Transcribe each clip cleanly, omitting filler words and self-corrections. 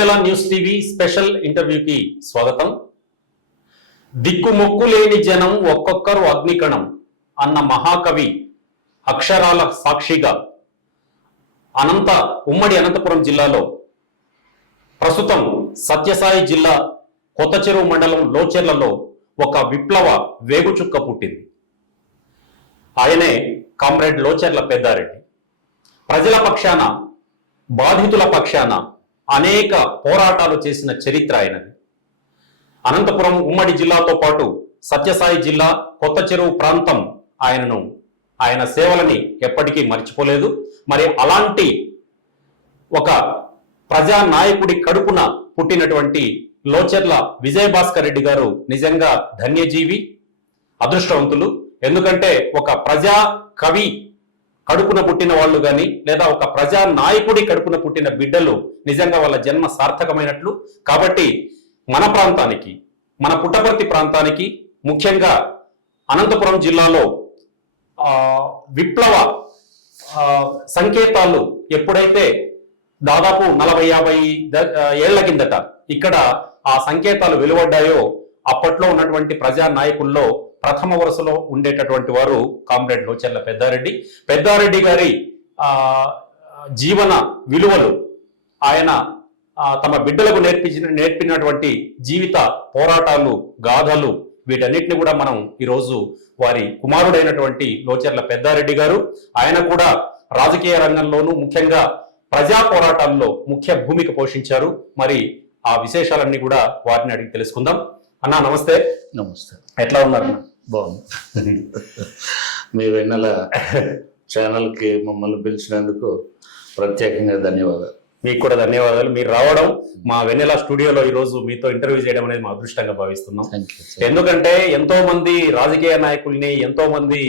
వెన్నెల news TV special ఇంటర్వ్యూకి స్వాగతం. దిక్కుమొక్కు లేని జనం ఒక్కొక్కరు అగ్నికణం అన్న మహాకవి అక్షరాల సాక్షిగా ఉమ్మడి అనంతపురం జిల్లాలో ప్రస్తుతం సత్యసాయి జిల్లా కొత్త చెరువు మండలం లోచెర్లలో ఒక విప్లవ వేగుచుక్క పుట్టింది. ఆయనే కామ్రేడ్ లోచెర్ల పెద్దారెడ్డి. ప్రజల పక్షాన, బాధితుల పక్షాన అనేక పోరాటాలు చేసిన చరిత్ర ఆయనది. అనంతపురం ఉమ్మడి జిల్లాతో పాటు సత్యసాయి జిల్లా కొత్త చెరువు ప్రాంతం ఆయన సేవలని ఎప్పటికీ మర్చిపోలేదు. మరి అలాంటి ఒక ప్రజా నాయకుడి కడుపున పుట్టినటువంటి లోచెర్ల విజయభాస్కర్ రెడ్డి గారు నిజంగా ధన్యజీవి, అదృష్టవంతులు. ఎందుకంటే ఒక ప్రజా కవి కడుపున పుట్టిన వాళ్ళు కానీ లేదా ఒక ప్రజా నాయకుడి కడుపున పుట్టిన బిడ్డలు నిజంగా వాళ్ళ జన్మ సార్థకమైనట్లు. కాబట్టి మన ప్రాంతానికి, మన పుట్టపర్తి ప్రాంతానికి, ముఖ్యంగా అనంతపురం జిల్లాలో విప్లవ సంకేతాలు ఎప్పుడైతే దాదాపు 40-50 ఏళ్ల కిందట ఇక్కడ ఆ సంకేతాలు వెలువడ్డాయో అప్పట్లో ఉన్నటువంటి ప్రజా నాయకుల్లో ప్రథమ వరుసలో ఉండేటటువంటి వారు కామ్రేడ్ లోచెర్ల పెద్దారెడ్డి గారి జీవన విలువలు, ఆయన తమ బిడ్డలకు నేర్పినటువంటి జీవిత పోరాటాలు, గాథలు, వీటన్నిటిని కూడా మనం ఈరోజు వారి కుమారుడైనటువంటి లోచెర్ల పెద్దారెడ్డి గారు, ఆయన కూడా రాజకీయ రంగంలోనూ ముఖ్యంగా ప్రజా పోరాటాల్లో ముఖ్య భూమిక పోషించారు. మరి ఆ విశేషాలన్నీ కూడా వారిని అడిగి తెలుసుకుందాం. అన్నా నమస్తే. నమస్తే. ఎట్లా ఉన్నారు? బాగుంది. మీ వెన్నెల ఛానల్కి మమ్మల్ని పిలిచినందుకు ప్రత్యేకంగా ధన్యవాదాలు. మీకు కూడా ధన్యవాదాలు. మీరు రావడం, మా వెన్నెల స్టూడియోలో ఈరోజు మీతో ఇంటర్వ్యూ చేయడం అనేది మా అదృష్టంగా భావిస్తున్నాం. ఎందుకంటే ఎంతో మంది రాజకీయ నాయకుల్ని, ఎంతో మంది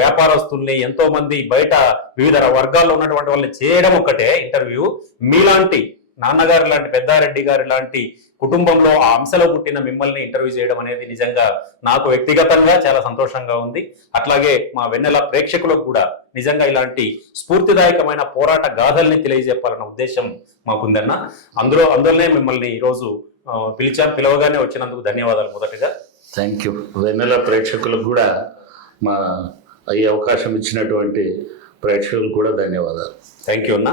వ్యాపారస్తుల్ని, ఎంతో మంది బయట వివిధ వర్గాల్లో ఉన్నటువంటి వాళ్ళని చేయడం ఒక్కటే ఇంటర్వ్యూ. మీలాంటి నాన్నగారు లాంటి, పెద్దారెడ్డి గారు లాంటి కుటుంబంలో ఆ అంశలో పుట్టిన మిమ్మల్ని ఇంటర్వ్యూ చేయడం అనేది నిజంగా నాకు వ్యక్తిగతంగా చాలా సంతోషంగా ఉంది. అట్లాగే మా వెన్నెల ప్రేక్షకులకు కూడా నిజంగా ఇలాంటి స్ఫూర్తిదాయకమైన పోరాట గాథల్ని తెలియజెప్పాలన్న ఉద్దేశం మాకుందన్న. అందులోనే మిమ్మల్ని ఈరోజు పిలవగానే వచ్చినందుకు ధన్యవాదాలు. మొదటగా థ్యాంక్ యూ. వెన్నెల ప్రేక్షకులకు కూడా ఈ అవకాశం ఇచ్చినటువంటి ప్రేక్షకులకు కూడా ధన్యవాదాలు. థ్యాంక్ యూ అన్న.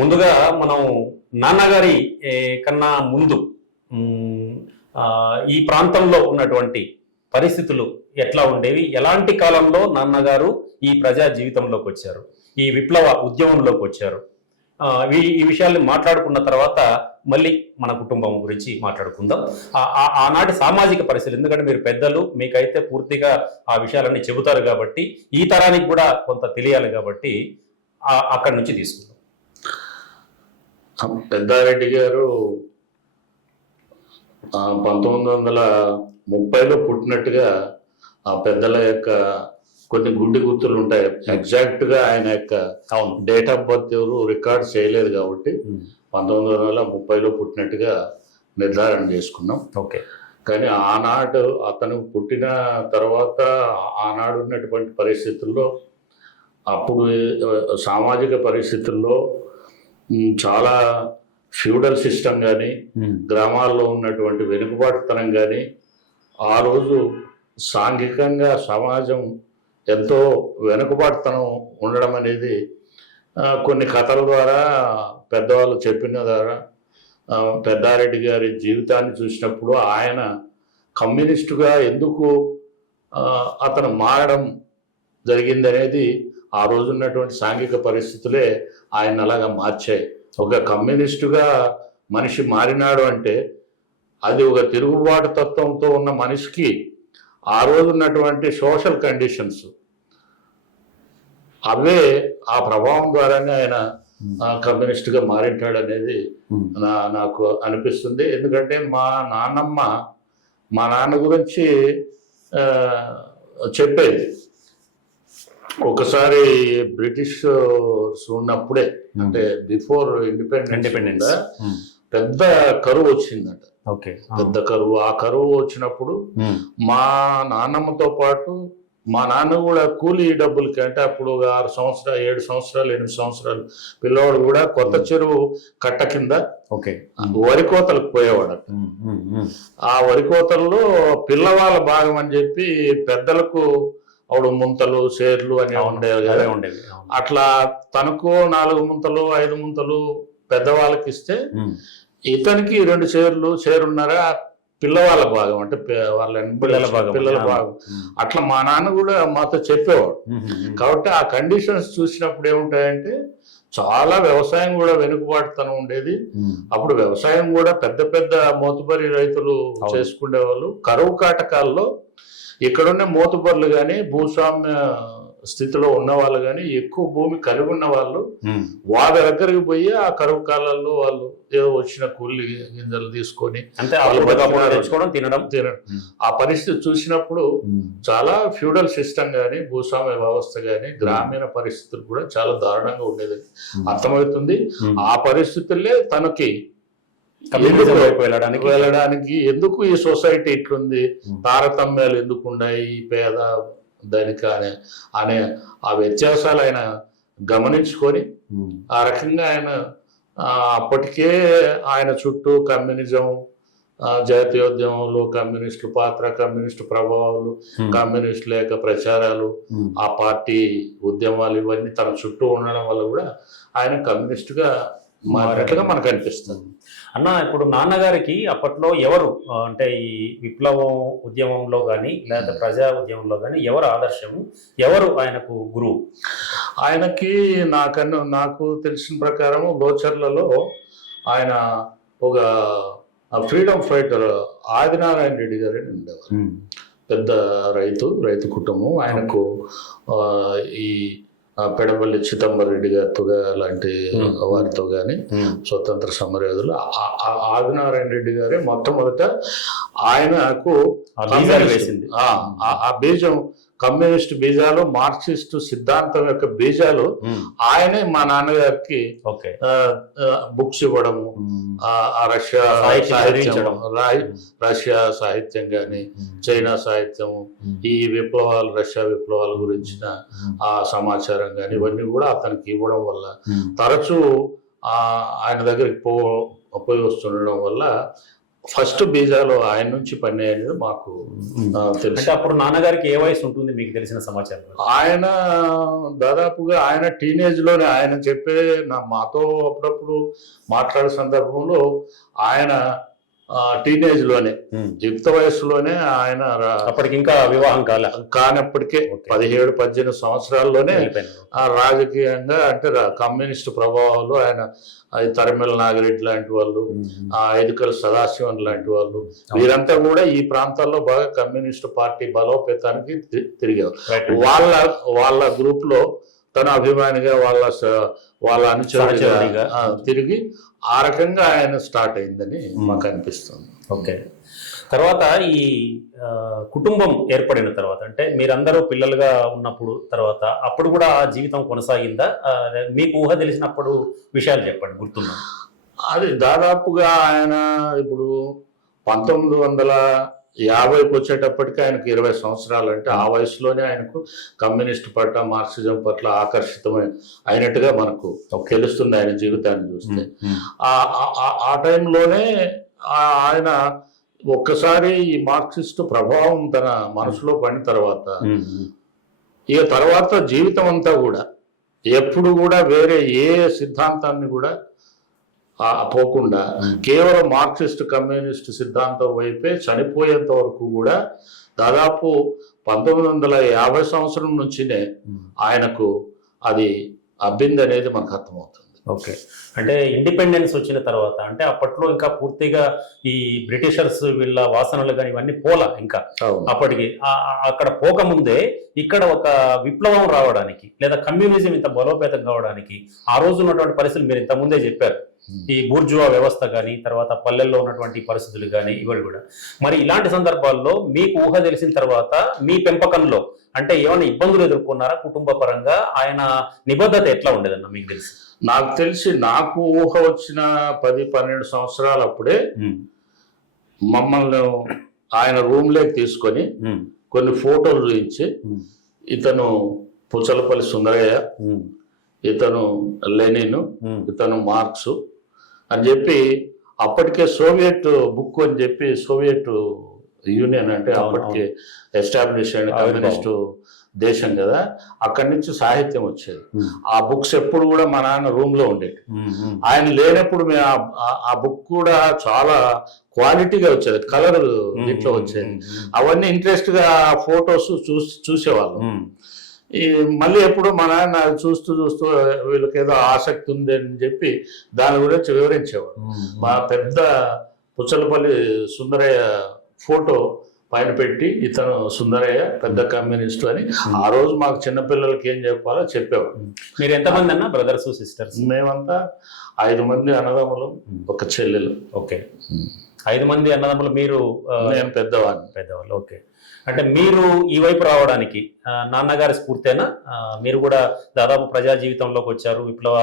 ముందుగా మనం నాన్నగారి కన్నా ముందు ఈ ప్రాంతంలో ఉన్నటువంటి పరిస్థితులు ఎట్లా ఉండేవి, ఎలాంటి కాలంలో నాన్నగారు ఈ ప్రజా జీవితంలోకి వచ్చారు, ఈ విప్లవ ఉద్యమంలోకి వచ్చారు, ఈ విషయాల్ని మాట్లాడుకున్న తర్వాత మళ్ళీ మన కుటుంబం గురించి మాట్లాడుకుందాం. ఆనాటి సామాజిక పరిస్థితులు, ఎందుకంటే మీరు పెద్దలు, మీకైతే పూర్తిగా ఆ విషయాలన్నీ చెబుతారు కాబట్టి ఈ తరానికి కూడా కొంత తెలియాలి కాబట్టి అక్కడి నుంచి తీసుకుందాం. పెద్దారెడ్డి గారు 1930లో పుట్టినట్టుగా ఆ పెద్దల యొక్క కొన్ని గుడ్డి గుర్తులు ఉంటాయి. ఎగ్జాక్ట్ గా ఆయన యొక్క డేట్ ఆఫ్ బర్త్ ఎవరు రికార్డ్ చేయలేదు కాబట్టి 1930లో పుట్టినట్టుగా నిర్ధారణ చేసుకున్నాం. ఓకే. కానీ ఆనాడు అతను పుట్టిన తర్వాత ఆనాడు ఉన్నటువంటి పరిస్థితుల్లో, అప్పుడు సామాజిక పరిస్థితుల్లో చాలా ఫ్యూడల్ సిస్టమ్ కానీ, గ్రామాల్లో ఉన్నటువంటి వెనుకబాటుతనం కానీ, ఆ రోజు సాంఘికంగా సమాజం ఎంతో వెనుకబాటుతనం ఉండడం అనేది కొన్ని కథల ద్వారా, పెద్దవాళ్ళు చెప్పిన ద్వారా, పెద్దారెడ్డి గారి జీవితాన్ని చూసినప్పుడు ఆయన కమ్యూనిస్టుగా ఎందుకు అతను మారడం జరిగిందనేది ఆ రోజు ఉన్నటువంటి సాంఘిక పరిస్థితులే ఆయన అలాగా మార్చాయి. ఒక కమ్యూనిస్టుగా మనిషి మారినాడు అంటే అది ఒక తిరుగుబాటు తత్వంతో ఉన్న మనిషికి ఆ రోజు ఉన్నటువంటి సోషల్ కండిషన్స్ అవే ఆ ప్రభావం ద్వారానే ఆయన కమ్యూనిస్టుగా మారింటాడు అనేది నాకు అనిపిస్తుంది. ఎందుకంటే మా నాన్న గురించి చెప్పేది, ఒకసారి బ్రిటిష్ ఉన్నప్పుడే, అంటే బిఫోర్ ఇండిపెండెన్స్ పెద్ద కరువు వచ్చిందట. పెద్ద కరువు. ఆ కరువు వచ్చినప్పుడు మా నాన్నమ్మతో పాటు మా నాన్న కూడా కూలీ డబ్బులకి, అంటే అప్పుడు 6 సంవత్సరాలు 7 సంవత్సరాలు 8 సంవత్సరాలు పిల్లవాడు కూడా కొత్త చెరువు కట్ట కింద ఓకే వరి కోతలకు పోయేవాడు. ఆ వరి కోతల్లో పిల్లవాళ్ళ భాగం అని చెప్పి పెద్దలకు అప్పుడు ముంతలు షేర్లు అని ఉండేవి కదా. అట్లా తనకు 4 ముంతలు 5 ముంతలు పెద్దవాళ్ళకి ఇస్తే ఇతనికి 2 షేరున్నారా పిల్లవాళ్ళ భాగం, అంటే వాళ్ళ పిల్లల భాగం. అట్లా మా నాన్న కూడా మాతో చెప్పేవాడు. కాబట్టి ఆ కండిషన్స్ చూసినప్పుడు ఏముంటాయంటే చాలా వ్యవసాయం కూడా వెనుకబాటుతనం ఉండేది. అప్పుడు వ్యవసాయం కూడా పెద్ద పెద్ద మోతుబరి రైతులు చేసుకునేవాళ్ళు. కరువు కాటకాల్లో ఇక్కడున్న మోతుబర్లు కానీ భూస్వామ్య స్థితిలో ఉన్న వాళ్ళు కానీ ఎక్కువ భూమి కలిగి ఉన్న వాళ్ళు వాళ్ళ దగ్గరికి పోయి ఆ కరువు కాలాల్లో వాళ్ళు ఏదో వచ్చిన కూలి గింజలు తీసుకొని తినడం. ఆ పరిస్థితి చూసినప్పుడు చాలా ఫ్యూడల్ సిస్టమ్ గానీ భూస్వామ్య వ్యవస్థ గానీ గ్రామీణ పరిస్థితులు కూడా చాలా దారుణంగా ఉండేది అర్థమవుతుంది. ఆ పరిస్థితుల్లే తనకి వెళ్ళడానికి ఎందుకు ఈ సొసైటీ ఇట్లుంది, తారతమ్యాలు ఎందుకు ఉన్నాయి, పేద ధనిక అనే ఆ వ్యత్యాసాలు ఆయన గమనించుకొని ఆ రకంగా ఆయన అప్పటికే ఆయన చుట్టూ కమ్యూనిజం, జాతీయోద్యమంలో కమ్యూనిస్టు పాత్ర, కమ్యూనిస్టు ప్రభావాలు, కమ్యూనిస్టుల యొక్క ప్రచారాలు, ఆ పార్టీ ఉద్యమాలు ఇవన్నీ తన చుట్టూ ఉండడం వల్ల కూడా ఆయన కమ్యూనిస్టుగా మారినట్లుగా మనకు అనిపిస్తుంది. అన్న, ఇప్పుడు నాన్నగారికి అప్పట్లో ఎవరు అంటే ఈ విప్లవం ఉద్యమంలో కానీ లేదా ప్రజా ఉద్యమంలో కానీ ఎవరు ఆదర్శము, ఎవరు ఆయనకు గురువు? ఆయనకి నాకు తెలిసిన ప్రకారము లోచర్లలో ఆయన ఒక ఫ్రీడమ్ ఫైటర్ ఆదినారాయణ రెడ్డి గారు ఉండేవారు. పెద్ద రైతు కుటుంబం. ఆయనకు ఈ పెడపల్లి చిదంబరం రెడ్డి గారితో లాంటి వారితో కానీ స్వతంత్ర సమరయోధులు ఆదినారాయణ రెడ్డి గారే మొట్టమొదట ఆయనకు ఆ బీజం, కమ్యూనిస్ట్ బీజాలు, మార్క్సిస్టు సిద్ధాంతం యొక్క బీజాలు ఆయనే మా నాన్నగారికి బుక్స్ ఇవ్వడము, ఆ రష్యా సాహిత్యం కానీ చైనా సాహిత్యము, ఈ విప్లవాలు రష్యా విప్లవాల గురించిన ఆ సమాచారం కానీ ఇవన్నీ కూడా అతనికి ఇవ్వడం వల్ల తరచూ ఆయన దగ్గరికి పోయి వస్తుండడం వల్ల ఫస్ట్ బీజాలు ఆయన నుంచి పని అనేది మాకు తెలుసు. అప్పుడు నాన్నగారికి ఏ వయసు ఉంటుంది మీకు తెలిసిన సమాచారం? ఆయన దాదాపుగా ఆయన టీనేజ్ లోనే, ఆయన చెప్పే మాతో అప్పుడప్పుడు మాట్లాడే సందర్భంలో ఆయన టీనేజ్ లోనే, యుక్త వయస్సులోనే ఆయన, అప్పటికి ఇంకా వివాహం కానప్పటికే 17-18 సంవత్సరాల్లోనే రాజకీయంగా, అంటే కమ్యూనిస్టు ప్రభావాలు ఆయన తరిమెల నాగిరెడ్డి లాంటి వాళ్ళు, ఐదుకల సదాశివన్ లాంటి వాళ్ళు, వీరంతా కూడా ఈ ప్రాంతాల్లో బాగా కమ్యూనిస్టు పార్టీ బలోపేతానికి తిరిగారు. వాళ్ళ గ్రూప్ లో తన అభిమానిగా వాళ్ళ అనుచరుడిగా తిరిగి ఆ రకంగా ఆయన స్టార్ట్ అయిందని మాకు అనిపిస్తుంది. ఓకే. తర్వాత ఈ కుటుంబం ఏర్పడిన తర్వాత, అంటే మీరందరూ పిల్లలుగా ఉన్నప్పుడు తర్వాత అప్పుడు కూడా ఆ జీవితం కొనసాగిందా? మీకు ఊహ తెలిసినప్పుడు విషయాలు చెప్పండి, గుర్తున్నా. అది దాదాపుగా ఆయన ఇప్పుడు 1950కి వచ్చేటప్పటికి ఆయనకు 20 సంవత్సరాలు. అంటే ఆ వయసులోనే ఆయనకు కమ్యూనిస్ట్ పట్ల, మార్క్సిజం పట్ల ఆకర్షితమైన అయినట్టుగా మనకు తెలుస్తుంది ఆయన జీవితాన్ని చూస్తే. ఆ టైంలోనే ఆయన ఒక్కసారి ఈ మార్క్సిస్ట్ ప్రభావం తన మనసులో పడిన తర్వాత ఇక తర్వాత జీవితం అంతా కూడా ఎప్పుడు కూడా వేరే ఏ సిద్ధాంతాన్ని కూడా పోకుండా కేవలం మార్క్సిస్ట్ కమ్యూనిస్ట్ సిద్ధాంతం వైపే చనిపోయేంత వరకు కూడా దాదాపు 1950 సంవత్సరం నుంచినే ఆయనకు అది అబ్బింది అనేది మనకు అర్థమవుతుంది. ఓకే. అంటే ఇండిపెండెన్స్ వచ్చిన తర్వాత, అంటే అప్పట్లో ఇంకా పూర్తిగా ఈ బ్రిటిషర్స్ వీళ్ళ వాసనలు కానీ ఇవన్నీ పోలా ఇంకా అప్పటికి. అక్కడ పోకముందే ఇక్కడ ఒక విప్లవం రావడానికి లేదా కమ్యూనిజం ఇంత బలోపేతం కావడానికి ఆ రోజు ఉన్నటువంటి పరిస్థితులు మీరు ఇంత ముందే చెప్పారు. ఈ బూర్జువా వ్యవస్థ కానీ తర్వాత పల్లెల్లో ఉన్నటువంటి పరిస్థితులు కానీ ఇవి కూడా. మరి ఇలాంటి సందర్భాల్లో మీకు ఊహ తెలిసిన తర్వాత మీ పెంపకంలో అంటే ఏమైనా ఇబ్బందులు ఎదుర్కొన్నారా కుటుంబ పరంగా? ఆయన నిబద్ధత ఎట్లా ఉండేదన్న మీకు తెలిసి? నాకు తెలిసి నాకు ఊహ వచ్చిన 10-12 సంవత్సరాలు అప్పుడే మమ్మల్ని ఆయన రూమ్ లోకి తీసుకొని కొన్ని ఫోటోలు చూపించి ఇతను పుచ్చలపల్లి సుందరయ్య, ఇతను లెనిన్, ఇతను మార్క్స్ అని చెప్పి అప్పటికే సోవియట్ బుక్ అని చెప్పి సోవియట్ యూనియన్ అంటే అప్పటికే ఎస్టాబ్లిష్ అయిన కమ్యూనిస్టు దేశం కదా, అక్కడి నుంచి సాహిత్యం వచ్చేది. ఆ బుక్స్ ఎప్పుడు కూడా మా నాన్న రూమ్ లో ఉండేది. ఆయన లేనప్పుడు మేము ఆ బుక్ కూడా చాలా క్వాలిటీగా వచ్చేది, కలర్ దీంట్లో వచ్చేది. అవన్నీ ఇంట్రెస్ట్ గా ఫొటోస్ చూసేవాళ్ళం. మళ్ళీ ఎప్పుడు మా నాన్న చూస్తూ వీళ్ళకి ఏదో ఆసక్తి ఉంది అని చెప్పి దాని గురించి వివరించేవాడు. మా పెద్ద పుచ్చలపల్లి సుందరయ్య ఫోటో పైన పెట్టి ఇతను సుందరయ్య పెద్ద కమ్యూనిస్టు అని ఆ రోజు మాకు చిన్నపిల్లలకి ఏం చెప్పాలో చెప్పేవాడు. మీరు ఎంతమంది అన్న బ్రదర్స్ సిస్టర్స్? మేమంతా 5 మంది అన్నదమ్ములు, ఒక చెల్లెలు. ఓకే, 5 మంది అన్నదమ్ములు. మీరు? నేను పెద్దవాళ్ళు. ఓకే, అంటే మీరు ఈ వైపు రావడానికి నాన్నగారి స్ఫూర్తేనా? మీరు కూడా దాదాపు ప్రజా జీవితంలోకి వచ్చారు, విప్లవ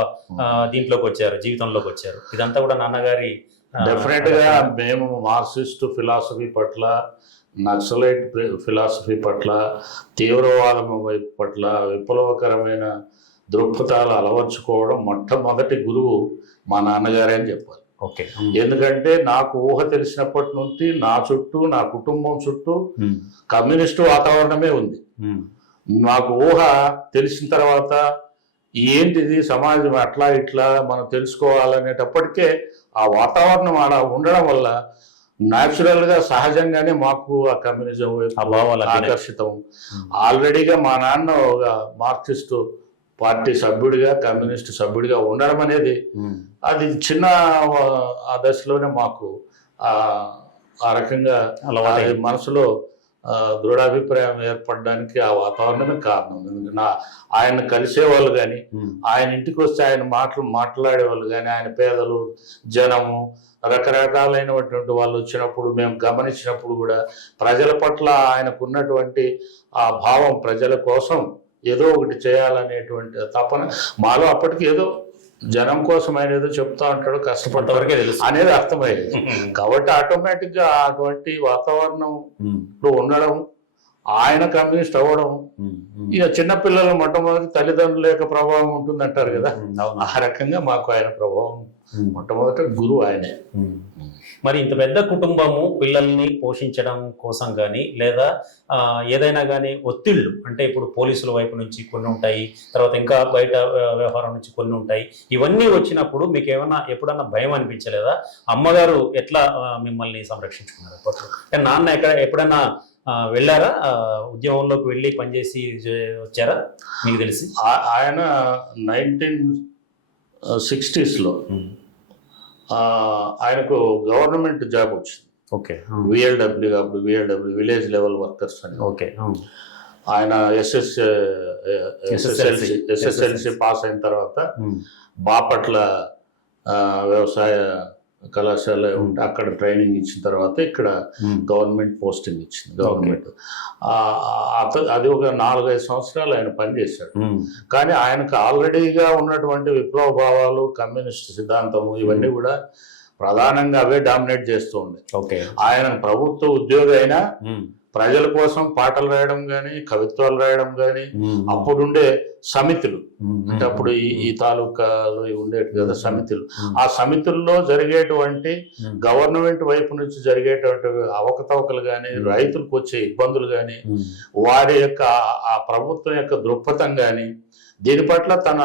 దీంట్లోకి వచ్చారు, జీవితంలోకి వచ్చారు. ఇదంతా కూడా నాన్నగారి? డెఫినెట్ గా మేము మార్క్సిస్ట్ ఫిలాసఫీ పట్ల, నక్సలైట్ ఫిలాసఫీ పట్ల, తీవ్రవాదం వైపు పట్ల విప్లవకరమైన దృక్పథాలు అలవర్చుకోవడం మొట్టమొదటి గురువు మా నాన్నగారే అని చెప్పాలి. ఓకే, ఎందుకంటే నాకు ఊహ తెలిసినప్పటి నుంచి నా చుట్టూ, నా కుటుంబం చుట్టూ కమ్యూనిస్టు వాతావరణమే ఉంది. నాకు ఊహ తెలిసిన తర్వాత ఏంటిది సమాజం అట్లా ఇట్లా మనం తెలుసుకోవాలనేటప్పటికే ఆ వాతావరణం ఆడ ఉండడం వల్ల న్యాచురల్ గా సహజంగానే మాకు ఆ కమ్యూనిజం ఆకర్షితం. ఆల్రెడీగా మా నాన్న ఒక మార్క్సిస్టు పార్టీ సభ్యుడిగా, కమ్యూనిస్ట్ సభ్యుడిగా ఉండడం అనేది అది చిన్న ఆ దశలోనే మాకు ఆ రకంగా మనసులో దృఢాభిప్రాయం ఏర్పడడానికి ఆ వాతావరణమే కారణం. ఆయన కలిసేవాళ్ళు కానీ, ఆయన ఇంటికి వస్తే ఆయన మాట్లాడేవాళ్ళు కానీ, ఆయన పేదలు, జనము, రకరకాలైనటువంటి వాళ్ళు వచ్చినప్పుడు మేము గమనించినప్పుడు కూడా ప్రజల పట్ల ఆయనకున్నటువంటి ఆ భావం, ప్రజల కోసం ఏదో ఒకటి చేయాలనేటువంటి తపన మాలో అప్పటికి ఏదో జనం కోసం ఆయన ఏదో చెప్తా ఉంటాడు, కష్టపడ్డవరకే తెలుసు అనేది అర్థమయ్యేది. కాబట్టి ఆటోమేటిక్ గా అటువంటి వాతావరణం ఉండడం, ఆయన కమ్యూనిస్ట్ అవ్వడం, ఇక చిన్నపిల్లలు మొట్టమొదటి తల్లిదండ్రుల యొక్క ప్రభావం ఉంటుంది అంటారు కదా, ఆ రకంగా మాకు ఆయన ప్రభావం మొట్టమొదటి గురువు ఆయనే. మరి ఇంత పెద్ద కుటుంబము పిల్లల్ని పోషించడం కోసం కానీ, లేదా ఏదైనా కానీ ఒత్తిళ్ళు, అంటే ఇప్పుడు పోలీసుల వైపు నుంచి కొన్ని ఉంటాయి, తర్వాత ఇంకా బయట వ్యవహారం నుంచి కొన్ని ఉంటాయి, ఇవన్నీ వచ్చినప్పుడు మీకు ఏమన్నా ఎప్పుడన్నా భయం అనిపించలేదా? అమ్మగారు ఎట్లా మిమ్మల్ని సంరక్షించుకున్నారు? నాన్న ఎప్పుడన్నా వెళ్ళారా, ఉద్యమంలోకి వెళ్ళి పనిచేసి వచ్చారా మీకు తెలిసి? ఆయన 1960s లో ఆయనకు గవర్నమెంట్ జాబ్ వచ్చింది. ఓకే, విఎల్డబ్ల్యూ, అప్పుడు విఎల్డబ్ల్యూ విలేజ్ లెవెల్ వర్కర్స్ అని. ఓకే, ఆయన ఎస్ఎస్ఎల్సి పాస్ అయిన తర్వాత బాపట్ల వ్యవసాయ కళాశాల ఉంటే అక్కడ ట్రైనింగ్ ఇచ్చిన తర్వాత ఇక్కడ గవర్నమెంట్ పోస్టింగ్ ఇచ్చింది గవర్నమెంట్. అది ఒక 4-5 సంవత్సరాలు ఆయన పనిచేశాడు. కానీ ఆయనకు ఆల్రెడీగా ఉన్నటువంటి విప్లవ భావాలు, కమ్యూనిస్ట్ సిద్ధాంతము ఇవన్నీ కూడా ప్రధానంగా అవే డామినేట్ చేస్తూ ఉండే. ఆయన ప్రభుత్వ ఉద్యోగి అయినా ప్రజల కోసం పాటలు రాయడం కానీ, కవిత్వాలు రాయడం కానీ, అప్పుడుండే సమితులు అంటే అప్పుడు ఈ తాలూకాలు ఉండేవి కదా సమితులు, ఆ సమితుల్లో జరిగేటువంటి గవర్నమెంట్ వైపు నుంచి జరిగేటువంటి అవకతవకలు కానీ, రైతులకు వచ్చే ఇబ్బందులు కానీ, వారి యొక్క ఆ ప్రభుత్వం యొక్క దృక్పథం కానీ, దీని పట్ల తన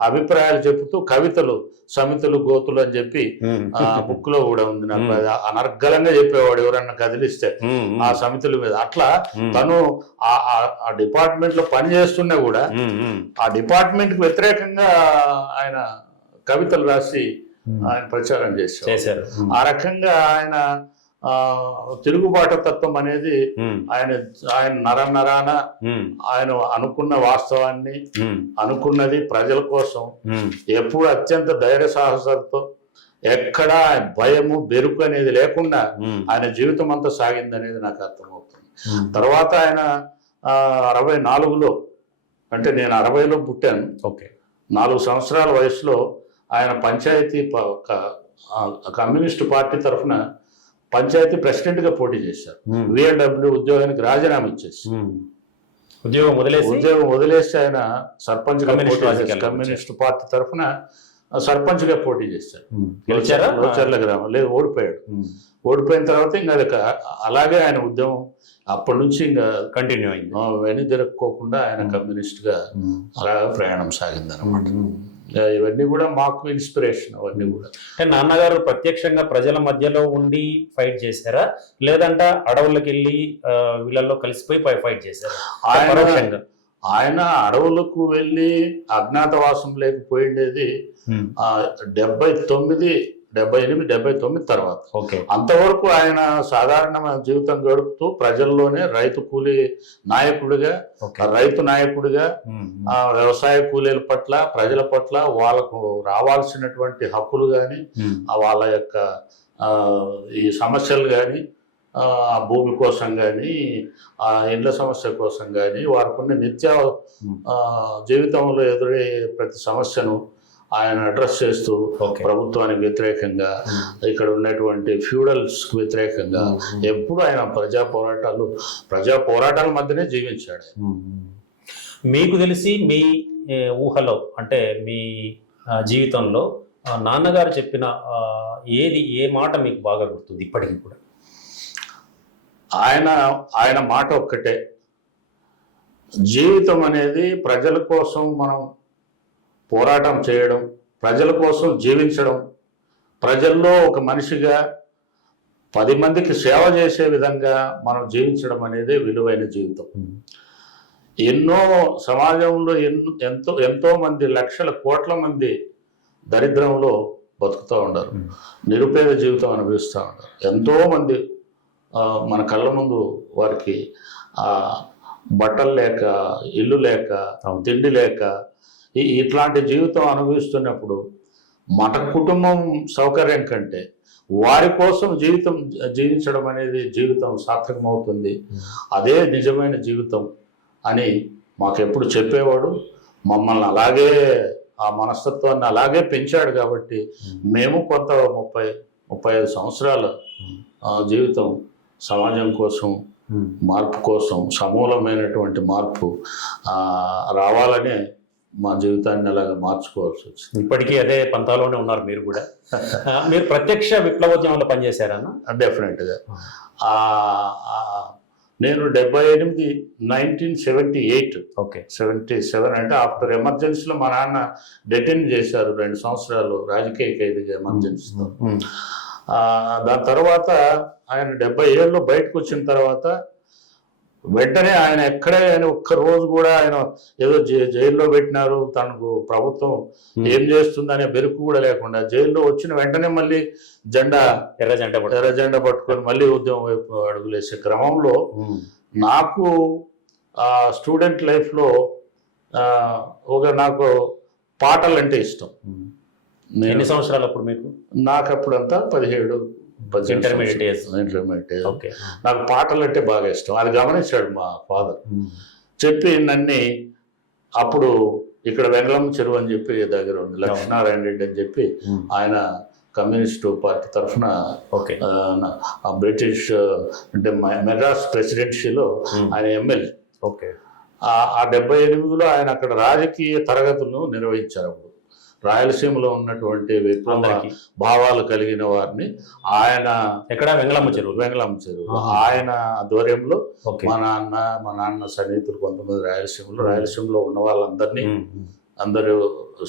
అభిప్రాయాలు చెబుతూ కవితలు, సమితులు, గోతులు అని చెప్పి బుక్ లో కూడా ఉంది. నాకు అనర్గళంగా చెప్పేవాడు ఎవరన్నా కదిలిస్తే ఆ సమితుల మీద. అట్లా తను ఆ డిపార్ట్మెంట్ లో పని చేస్తున్నా కూడా ఆ డిపార్ట్మెంట్ కి వ్యతిరేకంగా ఆయన కవితలు రాసి ఆయన ప్రచారం చేశారు. ఆ రకంగా ఆయన తిరుగుబాటు తత్వం అనేది ఆయన నరాన ఆయన అనుకున్న వాస్తవాన్ని, అనుకున్నది ప్రజల కోసం ఎప్పుడు అత్యంత ధైర్య సాహసాలతో, ఎక్కడా భయము, బెరుకు అనేది లేకుండా ఆయన జీవితం అంతా సాగింది అనేది నాకు అర్థమవుతుంది. తర్వాత ఆయన 64లో, అంటే నేను 60లో పుట్టాను. 4 సంవత్సరాల వయసులో ఆయన పంచాయతీ కమ్యూనిస్టు పార్టీ తరఫున పంచాయతీ ప్రెసిడెంట్ గా పోటీ చేశారు. VLW ఉద్యోగానికి రాజీనామా ఇచ్చేసి ఉద్యోగం వదిలేసి ఆయన సర్పంచ్ గా కమ్యూనిస్ట్ పార్టీ తరఫున సర్పంచ్ గా పోటీ చేశారు. లోచర్ల గ్రామం లేదు, ఓడిపోయాడు. ఓడిపోయిన తర్వాత ఇంకా అది అలాగే ఆయన ఉద్యమం అప్పటి నుంచి ఇంకా కంటిన్యూ అయింది. వెనుదిరక్కోకుండా ఆయన కమ్యూనిస్ట్ గా అలా ప్రయాణం సాగింది అనమాట. ఇవన్నీ కూడా మాకు ఇన్స్పిరేషన్. అవన్నీ కూడా అంటే నాన్నగారు ప్రత్యక్షంగా ప్రజల మధ్యలో ఉండి ఫైట్ చేశారా, లేదంటే అడవులకు వెళ్ళి వీళ్ళల్లో కలిసిపోయి ఫైట్ చేశారా? ఆయన అడవులకు వెళ్ళి అజ్ఞాతవాసం లేకపోయిండేది 79, 79 తర్వాత. అంతవరకు ఆయన సాధారణమైన జీవితం గడుపుతూ ప్రజల్లోనే రైతు కూలీ నాయకుడిగా, రైతు నాయకుడిగా వ్యవసాయ కూలీల పట్ల, ప్రజల పట్ల వాళ్ళకు రావాల్సినటువంటి హక్కులు కానీ, వాళ్ళ యొక్క ఈ సమస్యలు కానీ, భూమి కోసం కానీ, ఇండ్ల సమస్య కోసం కానీ, వారికి నిత్య జీవితంలో ఎదురయ్యే ప్రతి సమస్యను ఆయన అడ్రస్ చేస్తూ ప్రభుత్వానికి వ్యతిరేకంగా, ఇక్కడ ఉన్నటువంటి ఫ్యూడల్స్ వ్యతిరేకంగా ఎప్పుడు ఆయన ప్రజా పోరాటాల మధ్యనే జీవించాడు. మీకు తెలిసి మీ ఊహలో, అంటే మీ జీవితంలో నాన్నగారు చెప్పిన ఏ మాట మీకు బాగా గుర్తుంది ఇప్పటికీ కూడా? ఆయన మాట ఒక్కటే, జీవితం అనేది ప్రజల కోసం మనం పోరాటం చేయడం, ప్రజల కోసం జీవించడం, ప్రజల్లో ఒక మనిషిగా 10 మందికి సేవ చేసే విధంగా మనం జీవించడం అనేది విలువైన జీవితం. సమాజంలో ఎంతో మంది, లక్షల కోట్ల మంది దరిద్రంలో బతుకుతూ ఉండరు, నిరుపేద జీవితం అనుభవిస్తూ ఉంటారు. ఎంతో మంది మన కళ్ళ ముందు వారికి బట్టలు లేక, ఇల్లు లేక, తిండి లేక ఇట్లాంటి జీవితం అనుభవిస్తున్నప్పుడు మన కుటుంబం సౌకర్యం కంటే వారి కోసం జీవించడం అనేది జీవితం సార్థకమవుతుంది, అదే నిజమైన జీవితం అని మాకెప్పుడు చెప్పేవాడు. మమ్మల్ని అలాగే ఆ మనస్తత్వాన్ని అలాగే పెంచాడు. కాబట్టి మేము కొంత 30-35 సంవత్సరాల జీవితం సమాజం కోసం, మార్పు కోసం, సమూలమైనటువంటి మార్పు రావాలనే మా జీవితాన్ని అలాగా మార్చుకోవాల్సి వచ్చింది. ఇప్పటికీ అదే పంతాలోనే ఉన్నారు మీరు కూడా. మీరు ప్రత్యక్ష విప్లవోద్యమంలో పనిచేశారన్నా? డెఫినెట్గా. నేను 1978 77 అంటే ఆఫ్టర్ ఎమర్జెన్సీలో మా నాన్న డెటైన్ చేశారు 2 సంవత్సరాలు రాజకీయ ఖైదీగా ఎమర్జెన్సీతో. దాని తర్వాత ఆయన 77లో బయటకు వచ్చిన తర్వాత వెంటనే ఆయన ఒక్క రోజు కూడా ఆయన ఏదో జైల్లో పెట్టినారు, తనకు ప్రభుత్వం ఏం చేస్తుందనే బెరుకు కూడా లేకుండా జైల్లో వచ్చిన వెంటనే మళ్ళీ ఎర్ర జెండా పట్టుకొని మళ్ళీ ఉద్యమం వైపు అడుగులేసే క్రమంలో నాకు స్టూడెంట్ లైఫ్లో నాకు పాటలు అంటే ఇష్టం. ఎన్ని సంవత్సరాలు అప్పుడు మీకు? నాకు అప్పుడంతా 17 ఇంటర్మీడియట్. నాకు పాటలు అంటే బాగా ఇష్టం. అది గమనించాడు మా ఫాదర్. చెప్పి నన్ను అప్పుడు ఇక్కడ వెంగళం చెరువు అని చెప్పి దగ్గర ఉంది, లక్ష్మీనారాయణ రెడ్డి అని చెప్పి ఆయన కమ్యూనిస్టు పార్టీ తరఫున బ్రిటిష్ అంటే మెడ్రాస్ ప్రెసిడెన్సీలో ఆయన ఎమ్మెల్యే. ఆ 78లో ఆయన అక్కడ రాజకీయ తరగతులను నిర్వహించారు. అప్పుడు రాయలసీమలో ఉన్నటువంటి విప్లవ భావాలు కలిగిన వారిని ఆయన వెంగళమ్మ చెరువు ఆయన ఆధ్వర్యంలో మా నాన్న సన్నిహితులు కొంతమంది రాయలసీమలో ఉన్న వాళ్ళందరినీ, అందరూ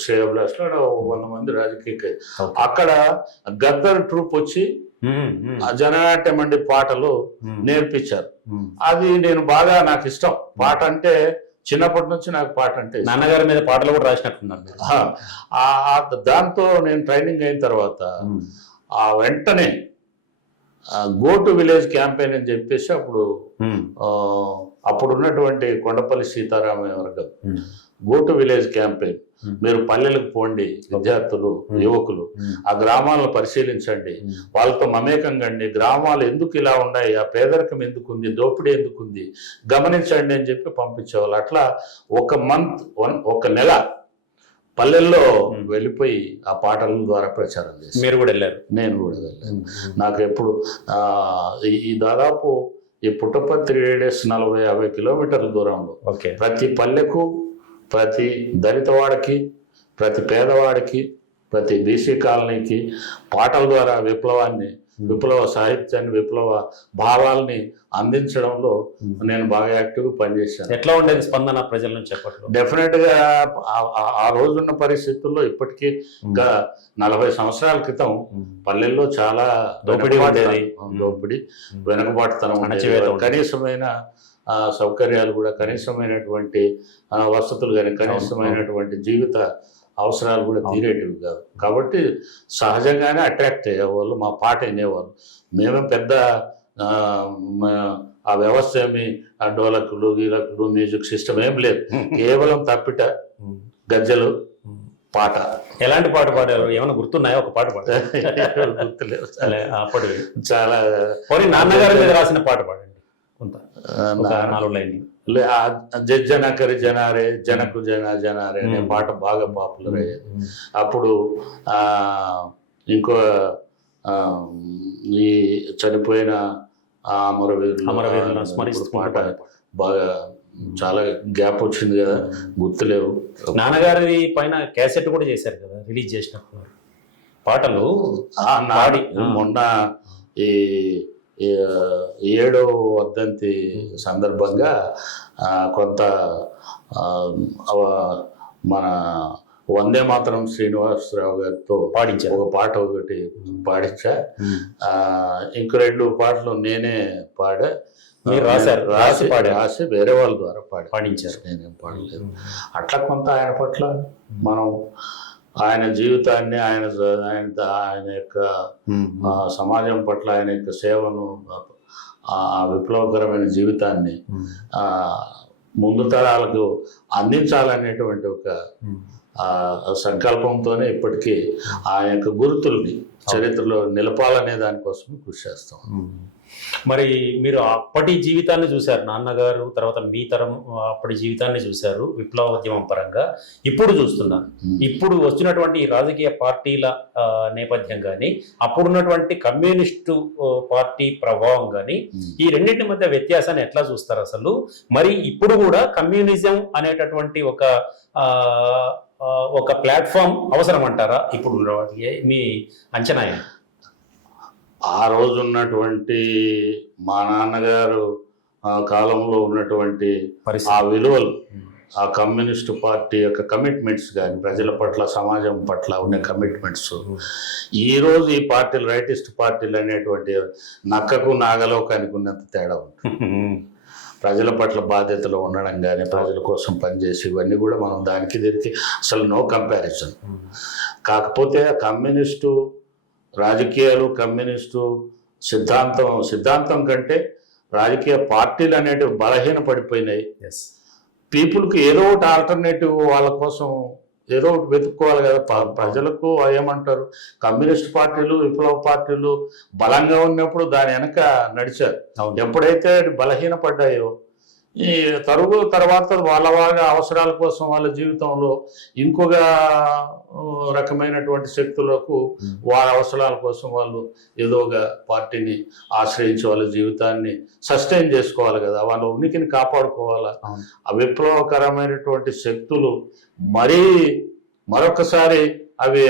శ్రేయోభిలాషులు 100 మంది రాజకీయ, అక్కడ గద్దర్ ట్రూప్ వచ్చి జననాట్యం అండి పాటలు నేర్పించారు. అది నాకు ఇష్టం. పాట అంటే చిన్నప్పటి నుంచి నాకు పాట అంటే. నాన్నగారి మీద పాటలు కూడా రాసినట్టున్నారు. దాంతో నేను ట్రైనింగ్ అయిన తర్వాత వెంటనే గో టు విలేజ్ క్యాంపెయిన్ అని చెప్పేసి అప్పుడు ఉన్నటువంటి కొండపల్లి సీతారామయ్య వర్గం గో టు విలేజ్ క్యాంపెయిన్, మీరు పల్లెలకు పోండి, విద్యార్థులు, యువకులు, ఆ గ్రామాలను పరిశీలించండి, వాళ్ళతో మమేకం కండి, గ్రామాలు ఎందుకు ఇలా ఉన్నాయి, ఆ పేదరికం ఎందుకుంది, దోపిడీ ఎందుకుంది గమనించండి అని చెప్పి పంపించేవాళ్ళు. అట్లా ఒక నెల పల్లెల్లో వెళ్ళిపోయి ఆ పాటల ద్వారా ప్రచారం చేశాను. మీరు కూడా వెళ్ళారు? నేను కూడా వెళ్ళాను. నాకు ఎప్పుడు ఈ దాదాపు ఈ పుట్టపర్తి రేడియస్ 40-50 కిలోమీటర్ల దూరంలో ప్రతి పల్లెకు, ప్రతి దళిత వాడికి, ప్రతి పేదవాడికి, ప్రతి బీసీ కాలనీకి పాటల ద్వారా విప్లవ సాహిత్యాన్ని, విప్లవ భావాల్ని అందించడంలో నేను బాగా యాక్టివ్గా పనిచేశాను. ఎట్లా ఉండేది స్పందన ప్రజల నుంచి అప్పట్లో? డెఫినెట్ గా ఆ రోజున్న పరిస్థితుల్లో ఇప్పటికీ 40 సంవత్సరాల క్రితం పల్లెల్లో చాలా దోపిడీ, వెనుకబాటుతనం, కనీసమైన సౌకర్యాలు కూడా, కనీసమైనటువంటి వసతులు కానీ, కనీసమైనటువంటి జీవిత అవసరాలు కూడా తీరేటివి కాదు. కాబట్టి సహజంగానే అట్రాక్ట్ అయ్యేవాళ్ళు, మా పాట వినేవాళ్ళు. మేమే పెద్ద ఆ వ్యవస్థ ఏమి, ఆ డోలకులు, గీలకులు, మ్యూజిక్ సిస్టమ్ ఏం లేదు. కేవలం తప్పిట, గజ్జలు, పాట. ఎలాంటి పాట పాడారు? ఏమైనా గుర్తున్నాయా? ఒక పాట పాడారు? గుర్తులేదు. అప్పుడు చాలా నాన్నగారి మీద రాసిన పాట పాడండి కొంత, 4 లైన్లు. జనకరి జనారే, జనకు జనారే అనే పాట బాగా పాపులర్ అయ్యేది. అప్పుడు ఇంకో ఈ చనిపోయిన అమరవీరులను స్మరిస్తూ పాట బాగా చాలా గ్యాప్ వచ్చింది కదా, గుర్తులేవు. నాన్నగారి పైన క్యాసెట్ కూడా చేశారు కదా రిలీజ్ చేసినప్పుడు పాటలు. మొన్న ఈ 7వ వర్ధంతి సందర్భంగా కొంత మన వందే మాతరం శ్రీనివాసరావు గారితో పాడించారు. ఒక పాట ఒకటి పాడించా. ఇంకో 2 పాటలు నేనే పాడా. రాసి వేరే వాళ్ళ ద్వారా పాడించారు. నేనేం పాడలేదు. అట్లా కొంత ఆయన పట్ల మనం ఆయన జీవితాన్ని, ఆయన యొక్క సమాజం పట్ల ఆయన యొక్క సేవను, ఆ విప్లవకరమైన జీవితాన్ని ముందు తరాలకు అందించాలనేటువంటి ఒక సంకల్పంతోనే ఇప్పటికీ ఆ యొక్క గుర్తుల్ని చరిత్రలో నిలపాలనే దానికోసం కృషి చేస్తాం. మరి మీరు అప్పటి జీవితాన్ని చూశారు, నాన్నగారు తర్వాత మీ తరం అప్పటి జీవితాన్ని చూశారు విప్లవోద్యమం పరంగా. ఇప్పుడు చూస్తున్నారు, ఇప్పుడు వచ్చినటువంటి ఈ రాజకీయ పార్టీల నేపథ్యం కానీ, అప్పుడున్నటువంటి కమ్యూనిస్టు పార్టీ ప్రభావం కానీ, ఈ రెండింటి మధ్య వ్యత్యాసాన్ని ఎట్లా చూస్తారు అసలు? మరి ఇప్పుడు కూడా కమ్యూనిజం అనేటటువంటి ఒక ప్లాట్ఫామ్ అవసరం అంటారా ఇప్పుడు మీ అంచనా? ఆ రోజు ఉన్నటువంటి మా నాన్నగారు కాలంలో ఉన్నటువంటి ఆ విలువలు, ఆ కమ్యూనిస్టు పార్టీ యొక్క కమిట్మెంట్స్ కానీ, ప్రజల పట్ల, సమాజం పట్ల ఉన్న కమిట్మెంట్స్, ఈరోజు ఈ పార్టీలు, రైటిస్ట్ పార్టీలు అనేటువంటి నక్కకు నాగలోకానికి ఉన్నంత తేడా ఉంటుంది. ప్రజల పట్ల బాధ్యతలు ఉండడం కానీ, ప్రజల కోసం పనిచేసి, ఇవన్నీ కూడా మనం దానికి దీనికి అసలు నో కంపారిజన్. కాకపోతే కమ్యూనిస్టు రాజకీయాలు, కమ్యూనిస్టు సిద్ధాంతం కంటే రాజకీయ పార్టీలు అనేటివి బలహీన పడిపోయినాయి. పీపుల్కి ఏదో ఒకటి ఆల్టర్నేటివ్, వాళ్ళ కోసం ఏదో ఒకటి వెతుక్కోవాలి కదా. ప్రజలకు ఏమంటారు, కమ్యూనిస్ట్ పార్టీలు, విప్లవ పార్టీలు బలంగా ఉన్నప్పుడు దాని వెనక నడిచారు. ఎప్పుడైతే బలహీన పడ్డాయో, ఈ తర్వాత వాళ్ళ అవసరాల కోసం, వాళ్ళ జీవితంలో ఇంకొక రకమైనటువంటి శక్తులకు వాళ్ళ అవసరాల కోసం వాళ్ళు ఏదో ఒక పార్టీని ఆశ్రయించి వాళ్ళ జీవితాన్ని సస్టైన్ చేసుకోవాలి కదా, వాళ్ళ ఉనికిని కాపాడుకోవాలా. ఆ విప్లవకరమైనటువంటి శక్తులు మరొకసారి అవి